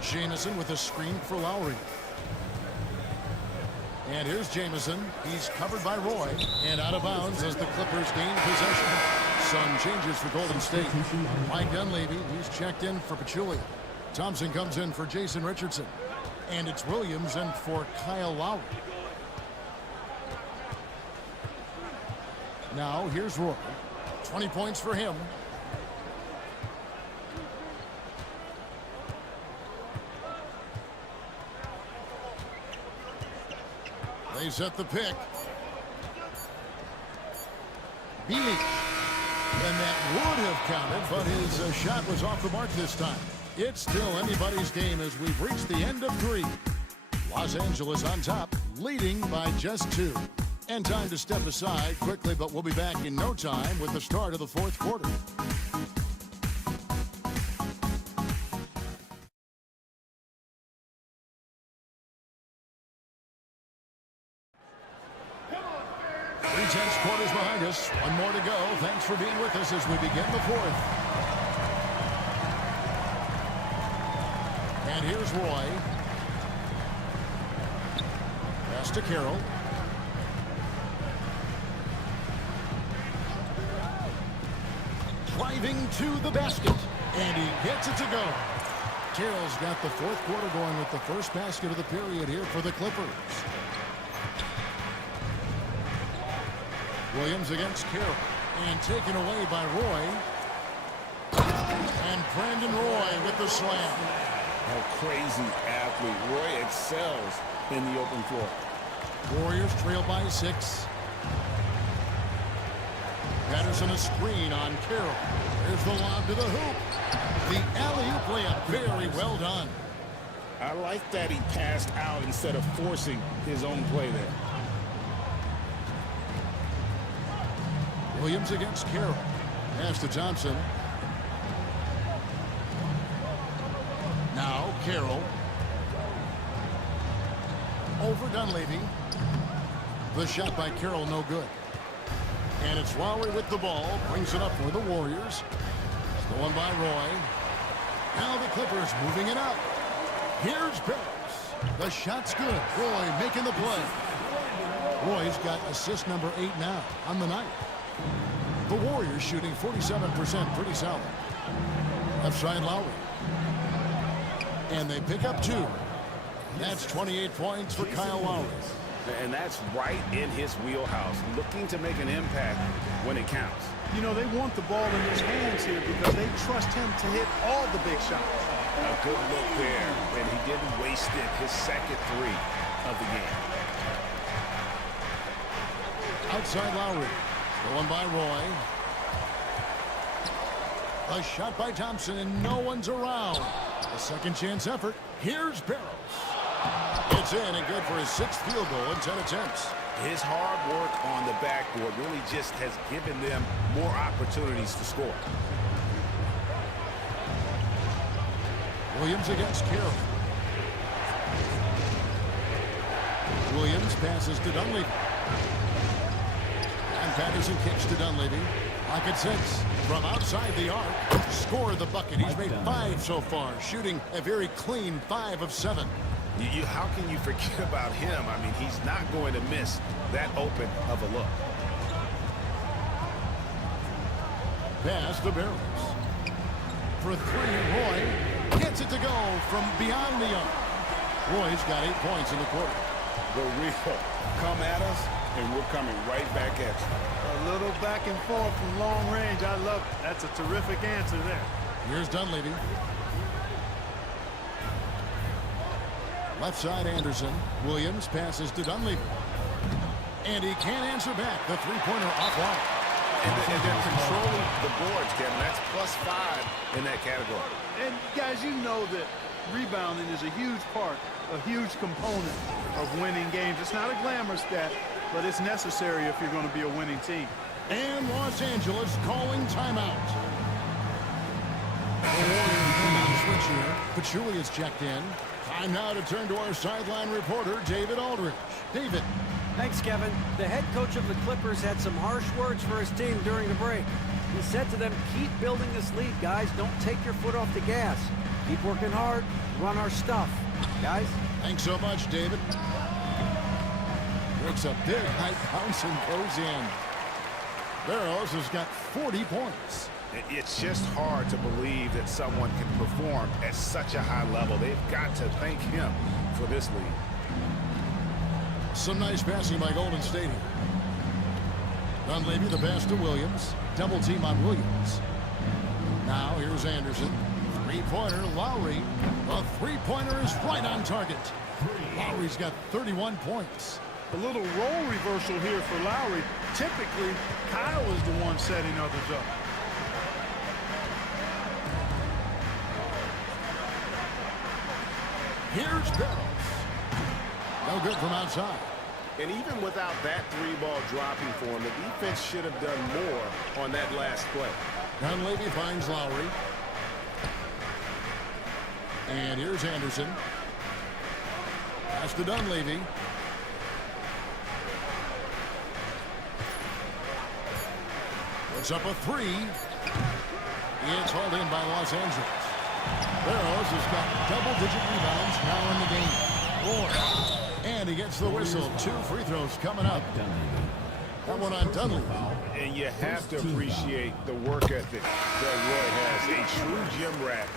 Jamison with a screen for Lowry. And here's Jamison. He's covered by Roy. And out of bounds as the Clippers gain possession. Sun changes for Golden State. Mike Dunleavy, he's checked in for Pachulia. Thompson comes in for Jason Richardson. And it's Williams in for Kyle Lowry. Now here's Roy. 20 points for him. They set the pick. Bealey. And that would have counted, but his shot was off the mark this time. It's still anybody's game as we've reached the end of 3. Los Angeles on top, leading by just 2. And time to step aside quickly, but we'll be back in no time with the start of the 4th quarter. Tense quarters behind us. One more to go. Thanks for being with us as we begin the 4th. And here's Roy. Pass to Carroll. Driving to the basket. And he gets it to go. Carroll's got the 4th quarter going with the first basket of the period here for the Clippers. Williams against Carroll. And taken away by Roy. And Brandon Roy with the slam. A crazy athlete. Roy excels in the open floor. Warriors trail by 6. Patterson a screen on Carroll. There's the lob to the hoop. The alley-oop layup. Very well done. I like that he passed out instead of forcing his own play there. Williams against Carroll. Pass to Thompson. Now Carroll. Over Dunleavy. The shot by Carroll no good. And it's Lowry with the ball. Brings it up for the Warriors. Going by Roy. Now the Clippers moving it up. Here's Barros. The shot's good. Roy making the play. Roy's got assist number 8 now on the night. The Warriors shooting 47%, pretty solid. Left side Lowry. And they pick up 2. That's 28 points for Kyle Lowry. And that's right in his wheelhouse, looking to make an impact when it counts. You know, they want the ball in his hands here because they trust him to hit all the big shots. A good look there, and he didn't waste it. His second 3 of the game. Outside Lowry. Going by Roy. A shot by Thompson, and no one's around. A second chance effort. Here's Barros. It's in and good for his 6th field goal in 10 attempts. His hard work on the backboard really just has given them more opportunities to score. Williams against Carroll. Williams passes to Dunleavy. And Patterson kicks to Dunleavy. Pocket 6 from outside the arc. Score the bucket. He's made 5 so far, shooting a very clean 5 of 7. How can you forget about him? I mean, he's not going to miss that open of a look. Pass to Barros. For 3, Roy gets it to go from beyond the arc. Roy's got 8 points in the quarter. The real come at us, and we're coming right back at you. A little back and forth from long range. I love it. That's a terrific answer there. Here's Dunleavy. Left side Anderson. Williams passes to Dunleavy. And he can't answer back. The 3-pointer offline. And they're controlling the boards, Kevin. That's +5 in that category. And guys, you know that rebounding is a huge part, a huge component of winning games. It's not a glamour stat, but it's necessary if you're going to be a winning team. And Los Angeles calling timeout. The Warriors on the switch here. Patchouli is checked in. Time now to turn to our sideline reporter, David Aldridge. David. Thanks, Kevin. The head coach of the Clippers had some harsh words for his team during the break. He said to them, keep building this lead, guys. Don't take your foot off the gas. Keep working hard. Run our stuff. Guys? Thanks so much, David. Breaks a big high bounce and goes in. Barros has got 40 points. It's just hard to believe that someone can perform at such a high level. They've got to thank him for this lead. Some nice passing by Golden State here. Dunleavy the pass to Williams. Double team on Williams. Now here's Anderson. 3-pointer, Lowry. The 3-pointer is right on target. Lowry's got 31 points. A little role reversal here for Lowry. Typically, Kyle is the one setting others up. Here's Barros. No good from outside. And even without that three-ball dropping for him, the defense should have done more on that last play. Dunleavy finds Lowry. And here's Anderson. Pass to Dunleavy. Puts up a three. It's hauled in by Los Angeles. Barros has got double-digit rebounds now in the game. And he gets the whistle. 2 free throws coming up. That one on Dunleavy. And you have to appreciate the work ethic that Roy has. A true gym rat.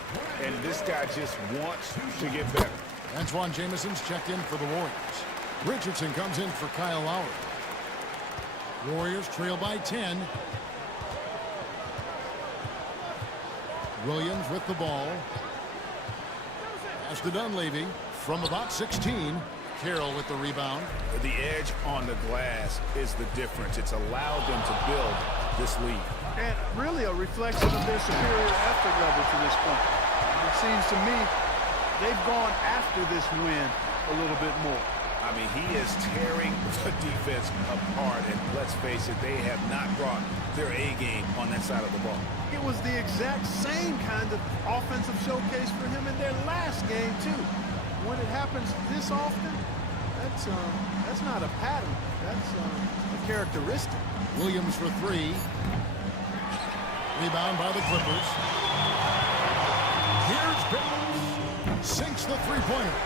And this guy just wants to get better. Antoine Jameson's checked in for the Warriors. Richardson comes in for Kyle Lowry. Warriors trail by 10. Williams with the ball. Pass to Dunleavy from about 16. Carroll with the rebound. The edge on the glass is the difference. It's allowed them to build this lead. And really a reflection of their superior effort level to this point. It seems to me they've gone after this win a little bit more. I mean, he is tearing the defense apart. And let's face it, they have not brought their A game on that side of the ball. It was the exact same kind of offensive showcase for him in their last game, too. When it happens this often, that's not a pattern. That's a characteristic. Williams for 3. Rebound by the Clippers. Here's Barros. Sinks the three-pointer.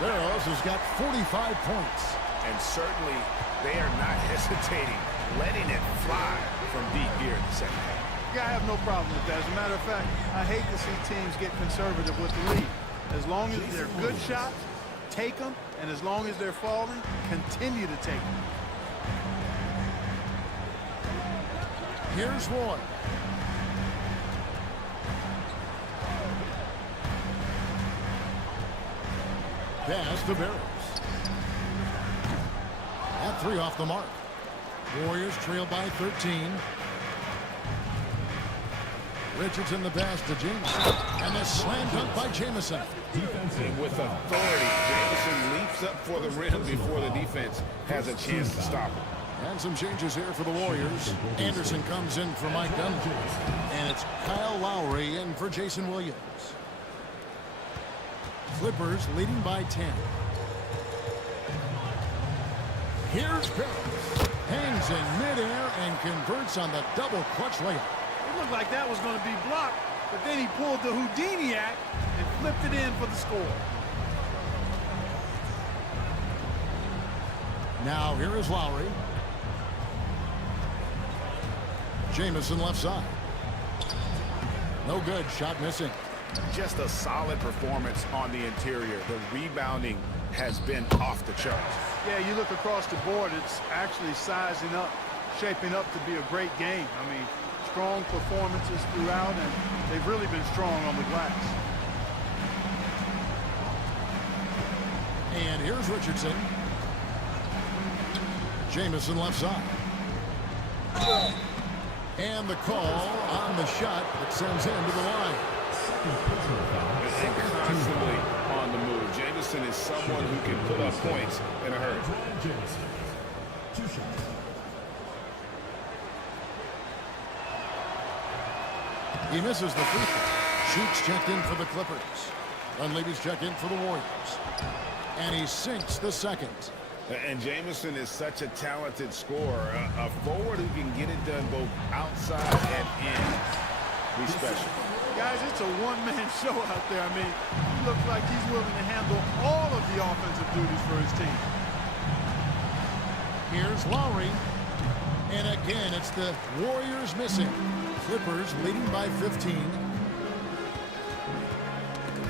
Barros has got 45 points. And certainly they are not hesitating, letting it fly from deep here in the second half. Yeah, I have no problem with that. As a matter of fact, I hate to see teams get conservative with the lead. As long as they're good shots, take them. And as long as they're falling, continue to take them. Here's Roy. Pass to Barros. That 3 off the mark. Warriors trail by 13. Richardson the pass to Jameson. And the slam dunk by Jameson. And with authority, Jameson leaps up for the rim before the defense has a chance to stop him. And some changes here for the Warriors. Anderson comes in for Mike Dunleavy. And it's Kyle Lowry in for Jason Williams. Clippers leading by 10. Here's Barros. Hangs in midair and converts on the double clutch layup. It looked like that was going to be blocked, but then he pulled the Houdini act and flipped it in for the score. Now here is Lowry. Jameson left side. No good. Shot missing. Just a solid performance on the interior. The rebounding has been off the charts. Yeah, you look across the board, it's actually sizing up, shaping up to be a great game. I mean, strong performances throughout, and they've really been strong on the glass. And here's Richardson. Jameson left side. And the call on the shot that sends him to the line. And constantly on the move. Jameson is someone who can put up points in a hurry. He misses the free throw. Sheets checked in for the Clippers. Dunleavy's checked in for the Warriors. And he sinks the second. And Jameson is such a talented scorer, a forward who can get it done both outside and in. He's special. Guys, it's a one-man show out there. I mean, he looks like he's willing to handle all of the offensive duties for his team. Here's Lowry. And again, it's the Warriors missing. Clippers leading by 15.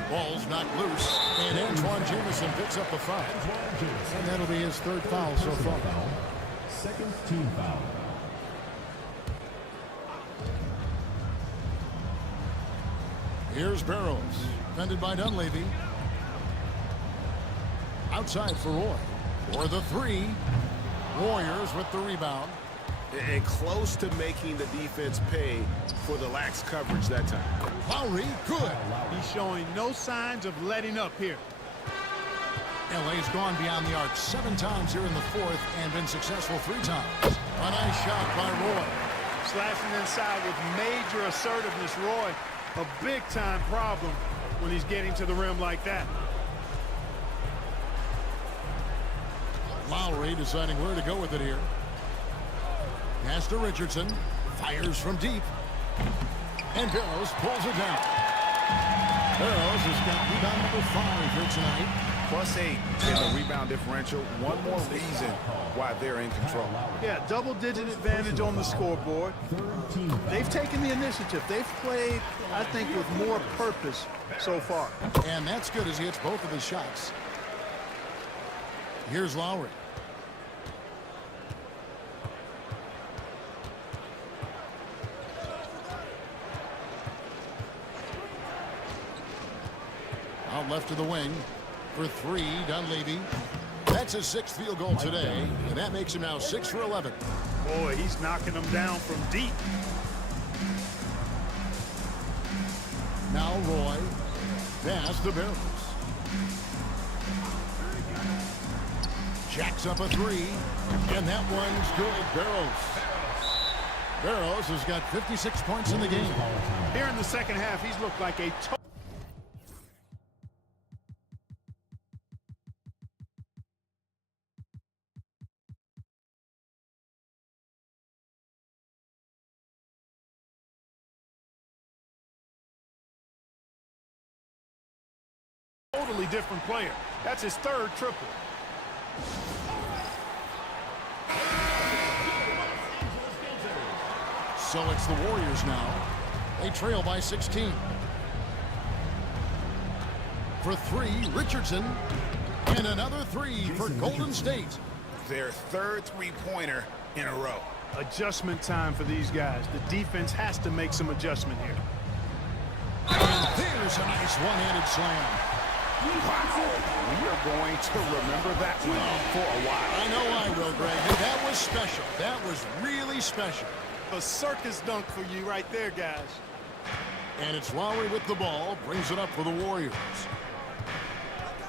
Ball's knocked loose. And Antoine Jameson picks up the foul. And that'll be his 3rd foul so far. Second team foul. Here's Barros, defended by Dunleavy. Outside for Roy. For the 3. Warriors with the rebound. and close to making the defense pay for the lax coverage that time. Lowry, good. He's showing no signs of letting up here. LA's gone beyond the arc 7 times here in the 4th and been successful 3 times. A nice shot by Roy. Slashing inside with major assertiveness. Roy, a big-time problem when he's getting to the rim like that. Lowry deciding where to go with it here. Pass to Richardson. Fires from deep. And Barros pulls it down. Barros has got rebound number 5 here tonight. +8 in the rebound differential. One more reason why they're in control. Yeah, double-digit advantage on the scoreboard. They've taken the initiative. They've played, I think, with more purpose so far. And that's good as he hits both of his shots. Here's Lowry. Out left to the wing. For 3, Dunleavy. That's his 6th field goal today, and that makes him now 6 for 11. Boy, he's knocking them down from deep. Now Roy. Pass to Barros. Jacks up a 3, and that one's good. Barros has got 56 points in the game. Here in the second half, he's looked like a totally different player. That's his 3rd triple. So it's the Warriors now. They trail by 16. For 3, Richardson. And another 3 for Golden State. Their 3rd three-pointer in a row. Adjustment time for these guys. The defense has to make some adjustment here. And there's a nice one-handed slam. Wow. We are going to remember that one for a while. I know I will, Greg. And that was special. That was really special. A circus dunk for you right there, guys. And it's Lowry with the ball. Brings it up for the Warriors.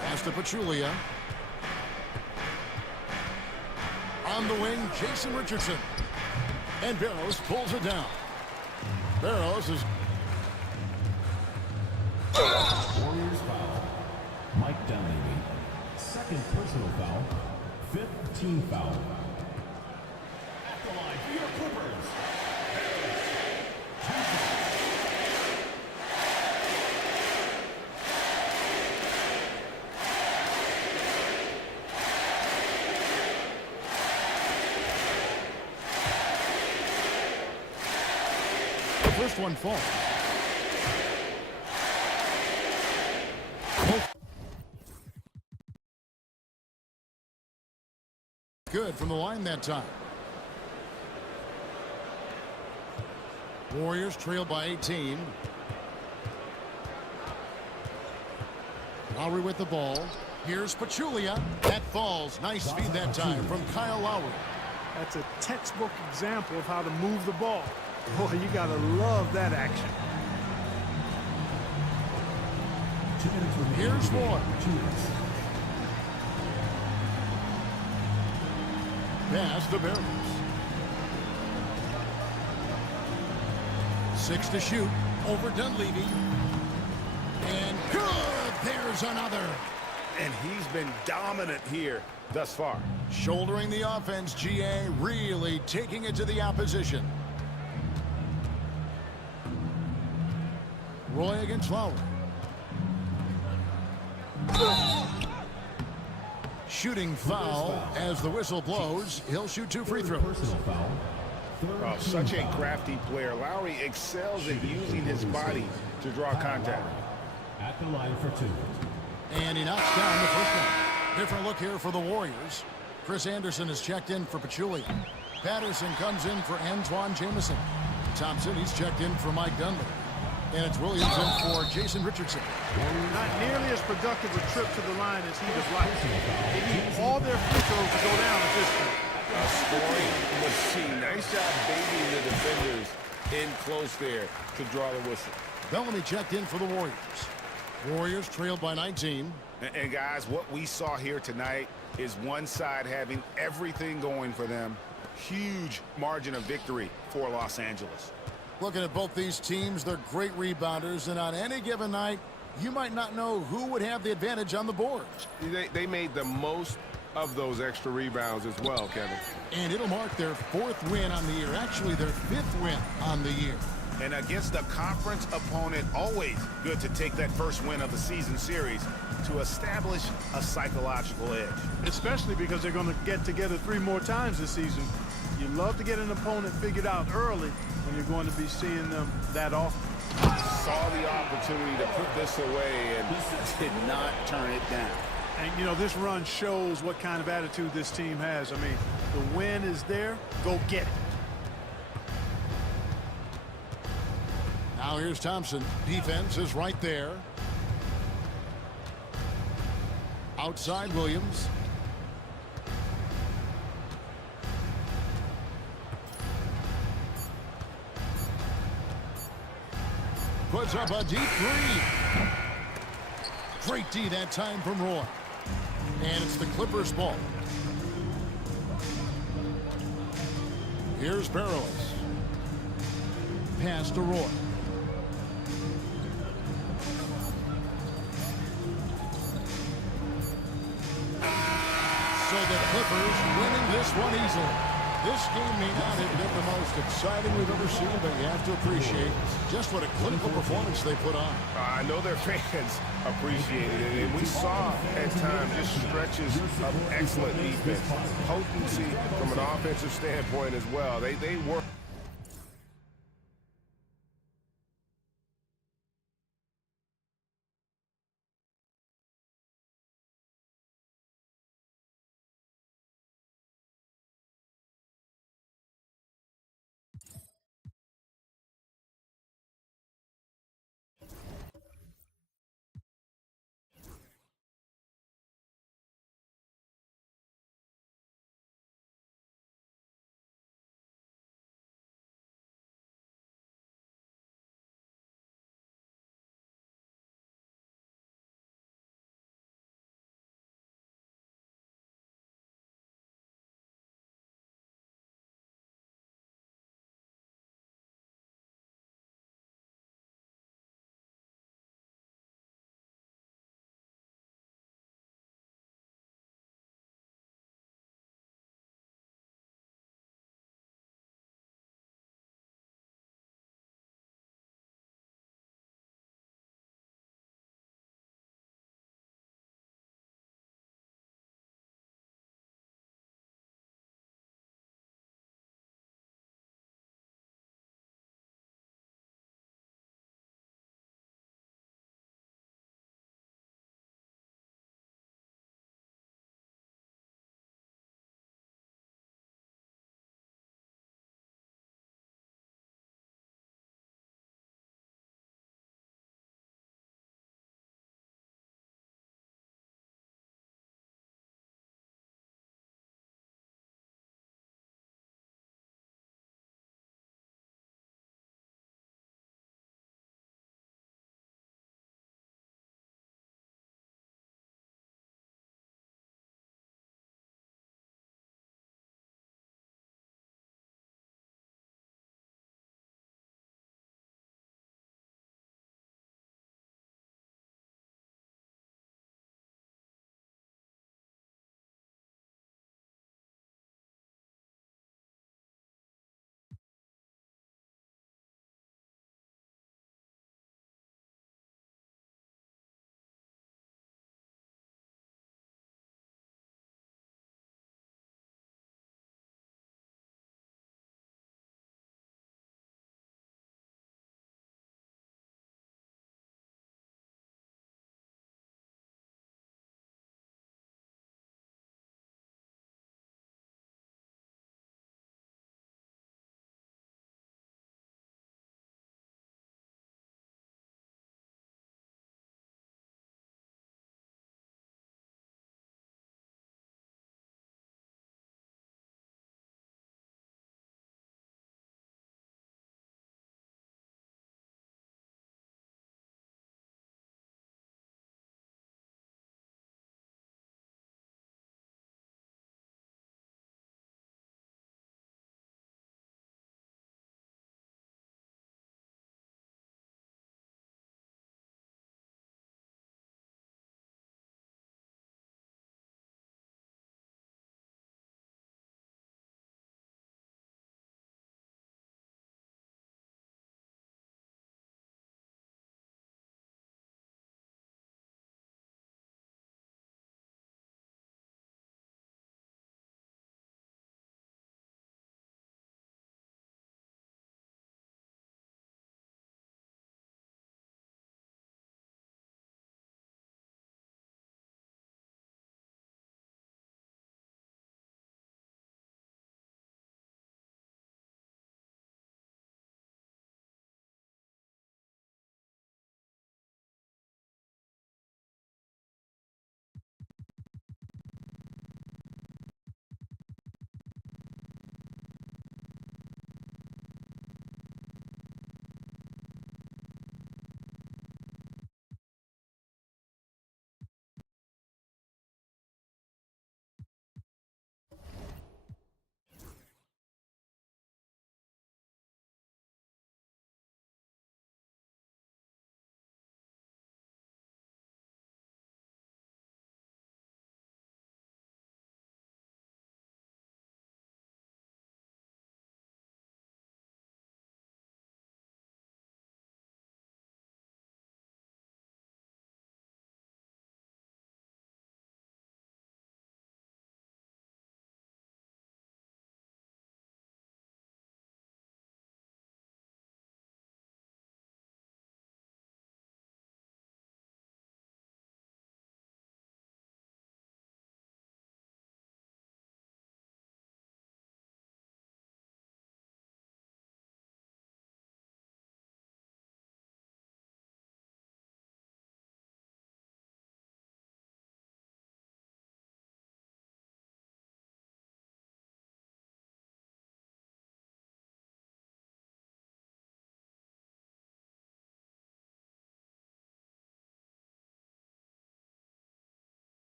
Pass to Pachulia. On the wing, Jason Richardson. And Barros pulls it down. Barros is... Warriors foul. Mike Dunleavy. 2nd personal foul. 5th team foul. At the line for your Clippers. The first one falls. Good from the line that time. Warriors trail by 18. Lowry with the ball. Here's Pachulia. That falls. Nice feed that time from Kyle Lowry. That's a textbook example of how to move the ball. Boy, you gotta love that action. Here's Roy. Pass to Barros. 6 to shoot. Over Dunleavy. And good! There's another. And he's been dominant here thus far. Shouldering the offense, GA really taking it to the opposition. Roy against Lowry. Shooting foul as the whistle blows. He'll shoot 2 free throws. Oh, such a crafty player. Lowry excels at using his body to draw contact. At the line for 2. And he knocks down the first one. Different look here for the Warriors. Chris Anderson is checked in for Pachulia. Patterson comes in for Antoine Jamison. Thompson, he's checked in for Mike Dunleavy. And it's Williams in for Jason Richardson. Not nearly as productive a trip to the line as he would like. They need all their free throws to go down at this point. A scoring machine. Nice job baiting the defenders in close there to draw the whistle. Bellamy checked in for the Warriors. Warriors trailed by 19. And guys, what we saw here tonight is one side having everything going for them. Huge margin of victory for Los Angeles. Looking at both these teams, they're great rebounders, and on any given night, you might not know who would have the advantage on the boards. They made the most of those extra rebounds as well, Kevin. And it'll mark their 4th win on the year, actually their 5th win on the year. And against a conference opponent, always good to take that first win of the season series to establish a psychological edge. Especially because they're going to get together 3 more times this season. You love to get an opponent figured out early when you're going to be seeing them that often. Saw the opportunity to put this away and did not turn it down. And, you know, this run shows what kind of attitude this team has. I mean, the win is there. Go get it. Now here's Thompson. Defense is right there. Outside Williams. Puts up a deep 3. Great D that time from Roy. And it's the Clippers' ball. Here's Barros. Pass to Roy. So the Clippers winning this one easily. This game may not have been the most exciting we've ever seen, but you have to appreciate just what a clinical performance they put on. I know their fans appreciated it, and we saw at times just stretches of excellent defense, potency from an offensive standpoint as well. They work.